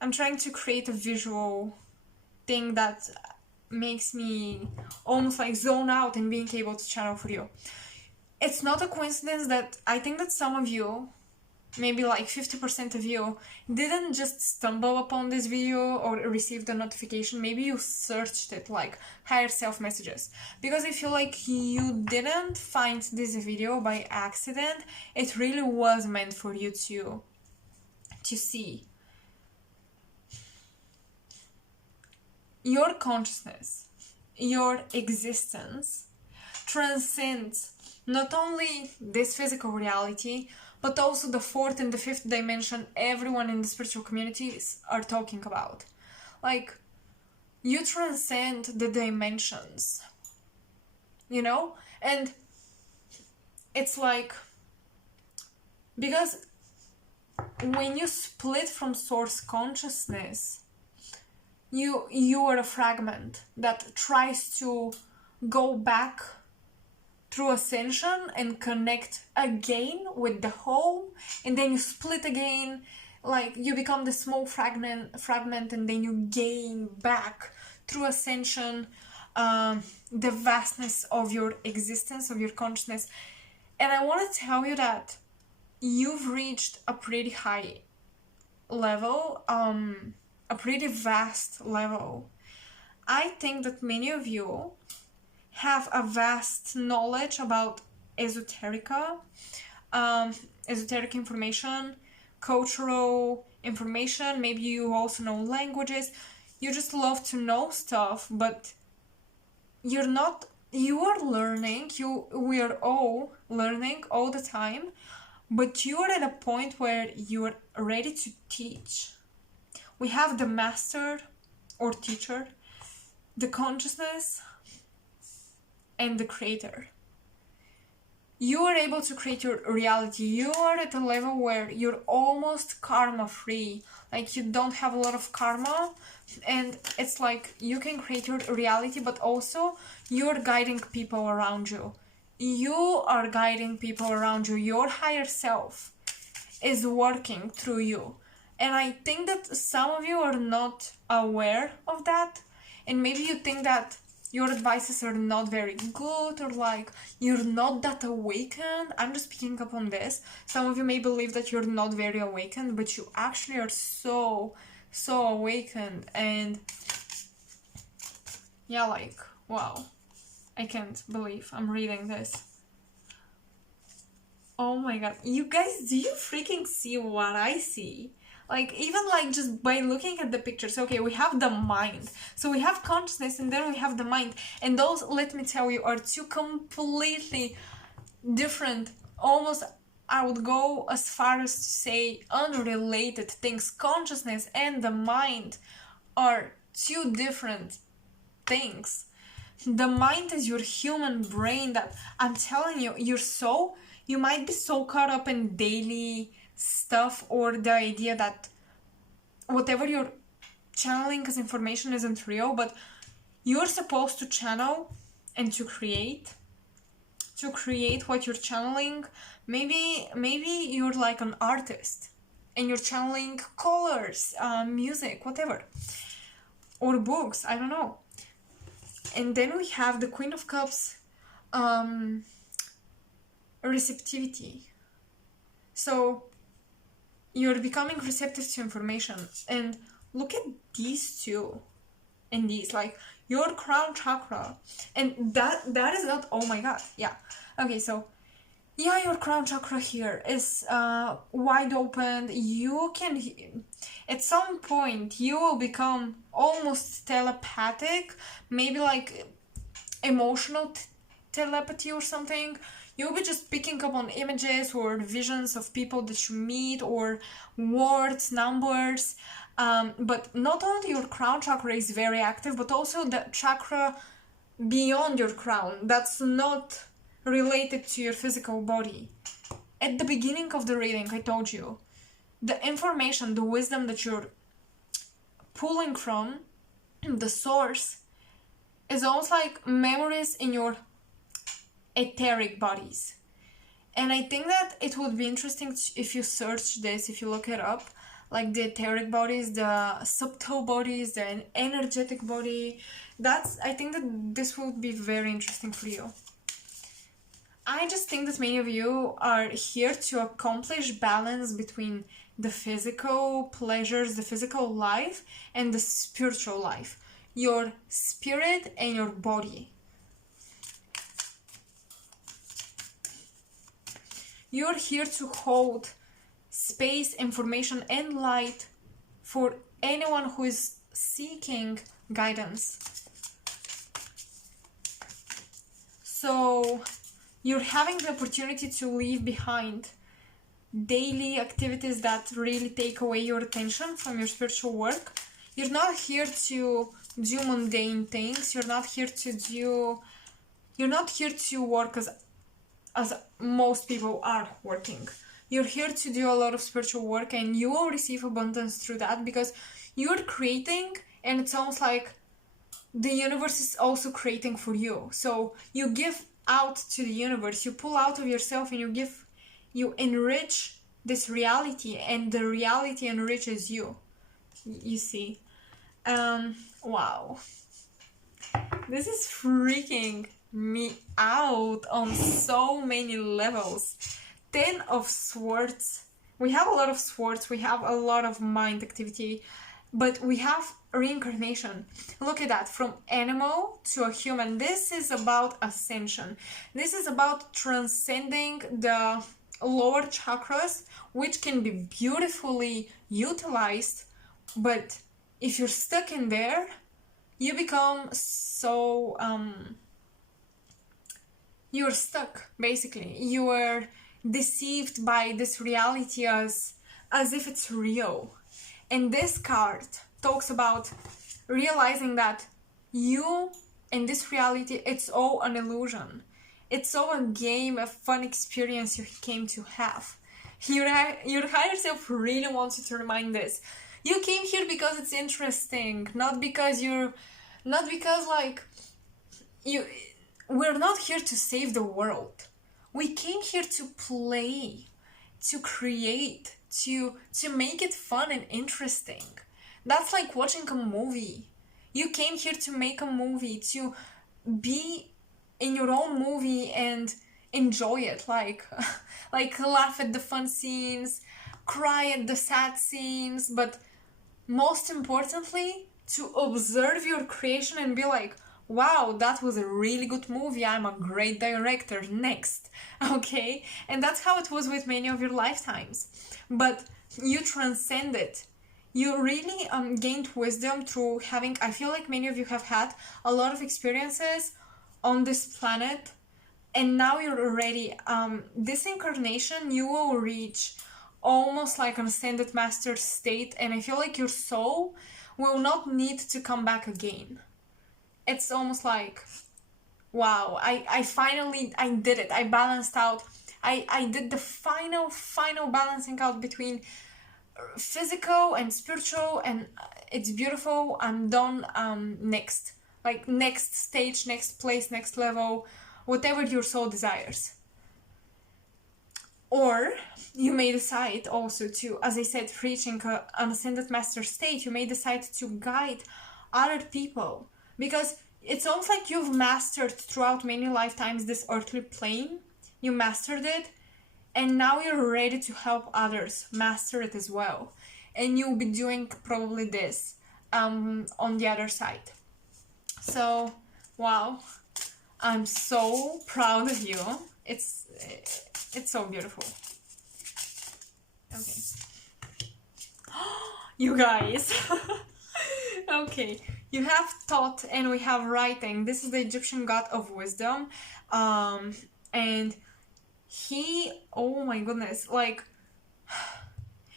I'm trying to create a visual thing that makes me almost like zone out and being able to channel for you. It's not a coincidence that I think that some of you, maybe like 50% of you, didn't just stumble upon this video or receive the notification. Maybe you searched it, like higher self messages, because I feel like you didn't find this video by accident. It really was meant for you to see. Your consciousness, your existence transcends not only this physical reality, but also the fourth and the fifth dimension everyone in the spiritual communities are talking about. Like, you transcend the dimensions, you know? And it's like, because when you split from source consciousness, you are a fragment that tries to go back through ascension and connect again with the whole, and then you split again, like you become the small fragment, and then you gain back through ascension the vastness of your existence, of your consciousness. And I want to tell you that you've reached a pretty high level, a pretty vast level. I think that many of you have a vast knowledge about esoterica, esoteric information, cultural information. Maybe you also know languages. You just love to know stuff, but you are learning. We are all learning all the time, but you are at a point where you are ready to teach. We have the master or teacher, the consciousness, and the creator. You are able to create your reality. You are at a level where you're almost karma free. Like, you don't have a lot of karma, and it's like you can create your reality, but also you're guiding people around you. You are guiding people around you. Your higher self is working through you. And I think that some of you are not aware of that, and maybe you think that your advices are not very good, or like you're not that awakened. I'm just picking up on this. Some of you may believe that you're not very awakened, but you actually are so awakened. And yeah, like, wow, I can't believe I'm reading this. Oh my god, you guys, do you freaking see what I see? Like, even like just by looking at the pictures. Okay, we have the mind. So we have consciousness, and then we have the mind. And those, let me tell you, are two completely different, almost, I would go as far as to say, unrelated things. Consciousness and the mind are two different things. The mind is your human brain that, I'm telling you, you might be so caught up in daily stuff, or the idea that whatever you're channeling as information isn't real, but you're supposed to channel and to create what you're channeling. Maybe you're like an artist and you're channeling colors, music, whatever, or books, I don't know. And then we have the Queen of Cups, receptivity. So you're becoming receptive to information. And look at these two, and these, like your crown chakra, and that is not, oh my god, yeah. Okay, so Yeah, your crown chakra here is wide open. You can, at some point, you will become almost telepathic, maybe like emotional telepathy or something. You'll be just picking up on images or visions of people that you meet, or words, numbers. But not only your crown chakra is very active, but also the chakra beyond your crown that's not related to your physical body. At the beginning of the reading, I told you the information, the wisdom that you're pulling from the source is almost like memories in your etheric bodies. And I think that it would be interesting if you search this, if you look it up, like the etheric bodies, the subtle bodies, the energetic body. I think that this would be very interesting for you. I just think that many of you are here to accomplish balance between the physical pleasures, the physical life, and the spiritual life. Your spirit and your body. You're here to hold space, information, and light for anyone who is seeking guidance. So you're having the opportunity to leave behind daily activities that really take away your attention from your spiritual work. You're not here to do mundane things. You're not here to work as most people are working. You're here to do a lot of spiritual work, and you will receive abundance through that because you're creating, and it's almost like the universe is also creating for you. So you give out to the universe, you pull out of yourself, and you enrich this reality, and the reality enriches you. You see? Wow. This is freaking me out on so many levels. 10 of Swords. We have a lot of swords, we have a lot of mind activity, but we have reincarnation. Look at that, from animal to a human. This is about ascension. This is about transcending the lower chakras, which can be beautifully utilized, but if you're stuck in there, you become so you're stuck, basically. You are deceived by this reality as if it's real. And this card talks about realizing that you and this reality, it's all an illusion. It's all a game, a fun experience you came to have. Your higher self really wants you to remind this. You came here because it's interesting, not because we're not here to save the world. We came here to play, to create, to make it fun and interesting. That's like watching a movie. You came here to make a movie, to be in your own movie and enjoy it, like laugh at the fun scenes, cry at the sad scenes, but most importantly, to observe your creation and be like, wow, that was a really good movie, I'm a great director, next. Okay? And that's how it was with many of your lifetimes. But you transcend it. You really gained wisdom through having, I feel like many of you have had a lot of experiences on this planet, and now you're ready. This incarnation, you will reach almost like an ascended master state, and I feel like your soul will not need to come back again. It's almost like, wow, I finally did it. I balanced out. I did the final balancing out between physical and spiritual, and it's beautiful. I'm done. Next. Like, next stage, next place, next level, whatever your soul desires. Or you may decide also to, as I said, reaching an ascended master state, you may decide to guide other people, because it's almost like you've mastered throughout many lifetimes this earthly plane. You mastered it, and now you're ready to help others master it as well. And you'll be doing probably this on the other side. So, wow, I'm so proud of you. It's so beautiful. Okay. You guys. Okay. You have thought and we have writing. This is the Egyptian god of wisdom. And he, oh my goodness, like,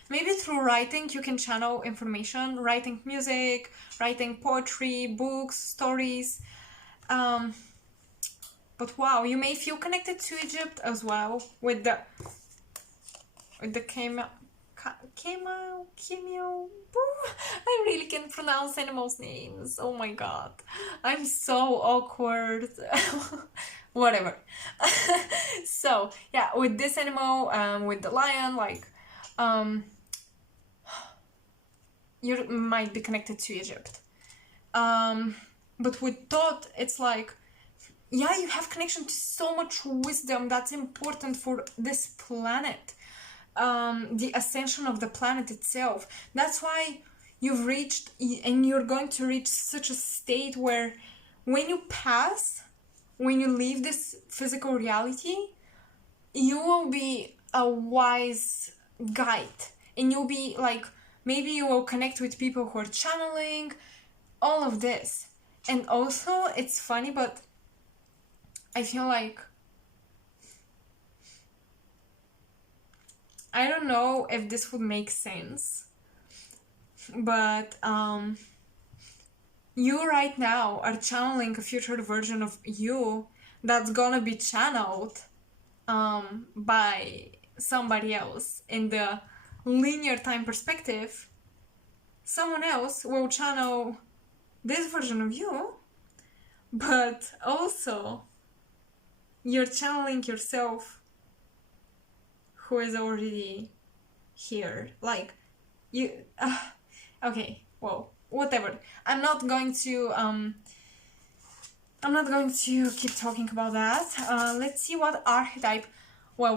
maybe through writing you can channel information, writing music, writing poetry, books, stories. But wow, you may feel connected to Egypt as well with the camel. I really can't pronounce animals' names. Oh my god, I'm so awkward. Whatever. So yeah, with this animal, with the lion, like, you might be connected to Egypt. But with thought, it's like, yeah, you have connection to so much wisdom that's important for this planet. The ascension of the planet itself. That's why you've reached, and you're going to reach such a state where when you pass, when you leave this physical reality, you will be a wise guide. And you'll be like, maybe you will connect with people who are channeling, all of this. And also, it's funny, but I feel like, I don't know if this would make sense, but you right now are channeling a future version of you that's gonna be channeled by somebody else. In the linear time perspective, someone else will channel this version of you, but also you're channeling yourself who is already here. Like, you, okay, well, whatever. I'm not going to keep talking about that. Let's see what archetype, I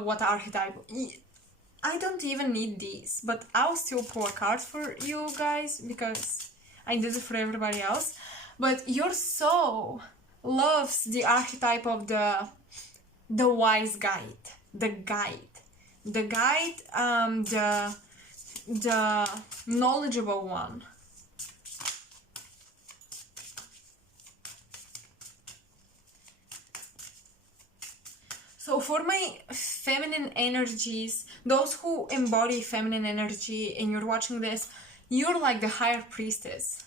don't even need these, but I'll still pull a card for you guys because I did it for everybody else. But your soul loves the archetype of the wise guide, the knowledgeable one. So for my feminine energies, those who embody feminine energy and you're watching this, you're like the higher priestess.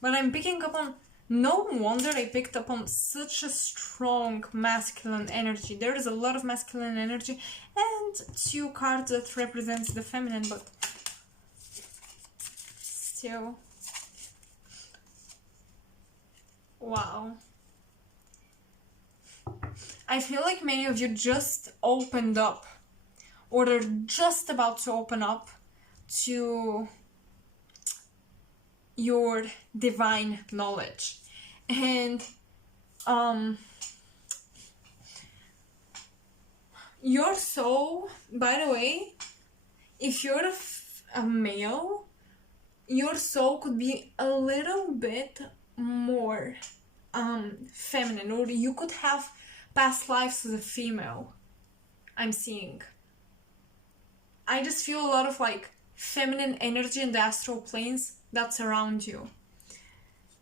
But I'm picking up on, no wonder I picked up on such a strong masculine energy. There is a lot of masculine energy and 2 cards that represents the feminine, but still. Wow. I feel like many of you just opened up, or are just about to open up to your divine knowledge. And your soul, by the way, if you're a male, your soul could be a little bit more feminine, or you could have past lives as a female. I'm seeing, I just feel a lot of like feminine energy in the astral planes that's around you.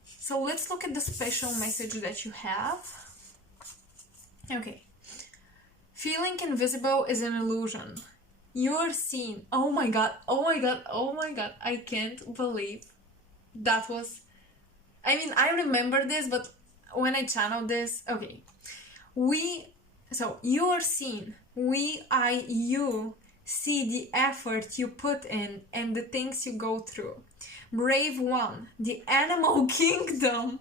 So let's look at the special message that you have. Okay. Feeling invisible is an illusion. You're seen. Oh my god, oh my god, oh my god. I can't believe that was... I mean, I remember this, but when I channeled this... Okay. So, you are seen. You see the effort you put in and the things you go through. Brave one, the animal kingdom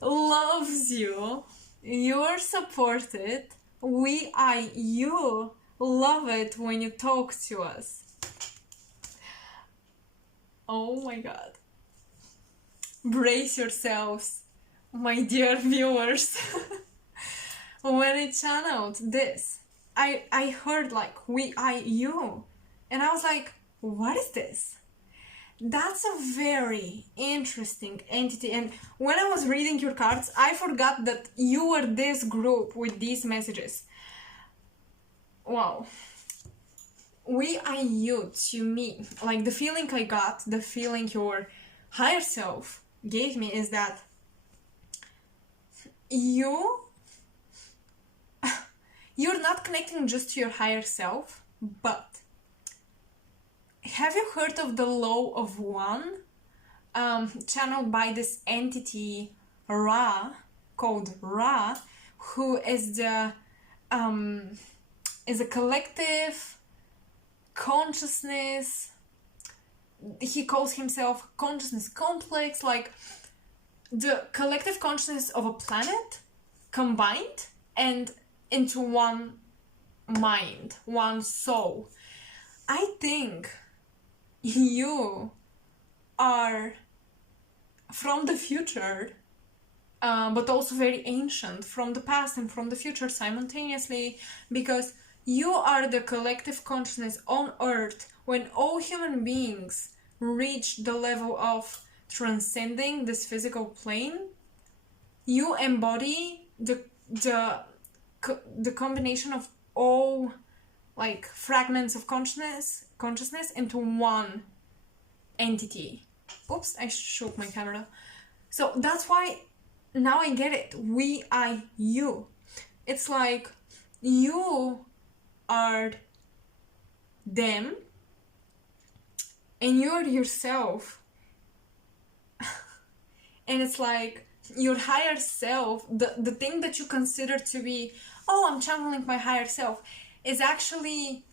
loves you. You're supported. You love it when you talk to us. Oh my god. Brace yourselves, my dear viewers. When I channeled this, I heard like you, and I was like, what is this? That's a very interesting entity. And when I was reading your cards, I forgot that you were this group with these messages. Wow. We are you to me. Like the feeling I got, the feeling your higher self gave me is that you're not connecting just to your higher self, but have you heard of the law of one, channeled by this entity Ra, called Ra, who is a collective consciousness. He calls himself consciousness complex, like the collective consciousness of a planet combined and into one mind, one soul. I think you are from the future, but also very ancient, from the past and from the future simultaneously, because you are the collective consciousness on Earth when all human beings reach the level of transcending this physical plane. You embody the combination of all like fragments of consciousness into one entity. Oops, I shook my camera. So that's why now I get it. We are you. It's like you are them and you're yourself. And it's like your higher self, the thing that you consider to be, oh, I'm channeling my higher self, is actually,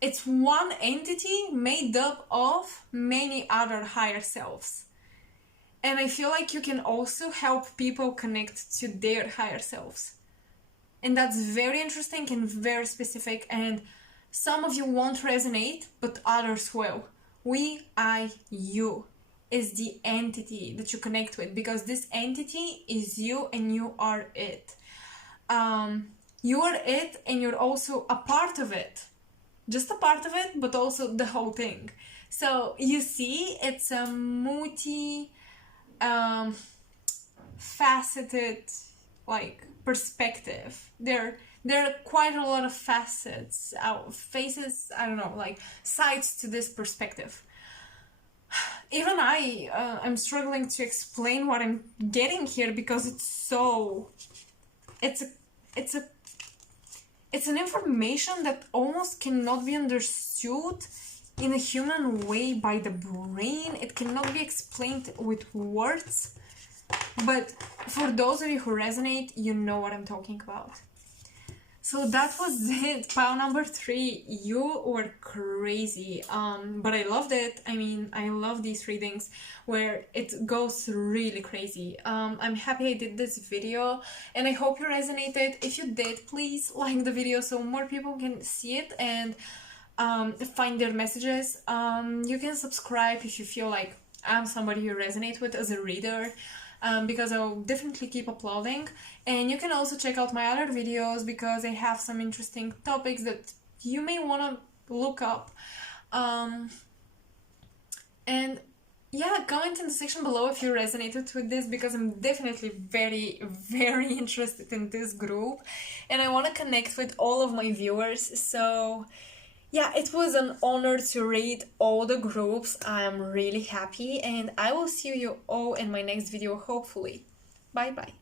it's one entity made up of many other higher selves. And I feel like you can also help people connect to their higher selves. And that's very interesting and very specific, and some of you won't resonate, but others will. We, I, you is the entity that you connect with, because this entity is you and you are it. You are it and you're also a part of it. Just a part of it, but also the whole thing. So you see, it's a multi faceted like perspective. There are quite a lot of facets, faces, I don't know, like sides to this perspective. Even I'm struggling to explain what I'm getting here, because it's an information that almost cannot be understood in a human way by the brain. It cannot be explained with words. But for those of you who resonate, you know what I'm talking about. So that was it, pile number 3. You were crazy, but I loved it. I mean, I love these readings where it goes really crazy. I'm happy I did this video, and I hope you resonated. If you did, please like the video so more people can see it and find their messages. You can subscribe if you feel like I'm somebody you resonate with as a reader. Because I'll definitely keep uploading, and you can also check out my other videos because I have some interesting topics that you may want to look up. And yeah, comment in the section below if you resonated with this, because I'm definitely very, very interested in this group and I want to connect with all of my viewers. So yeah, it was an honor to read all the groups. I'm really happy, and I will see you all in my next video, hopefully. Bye bye.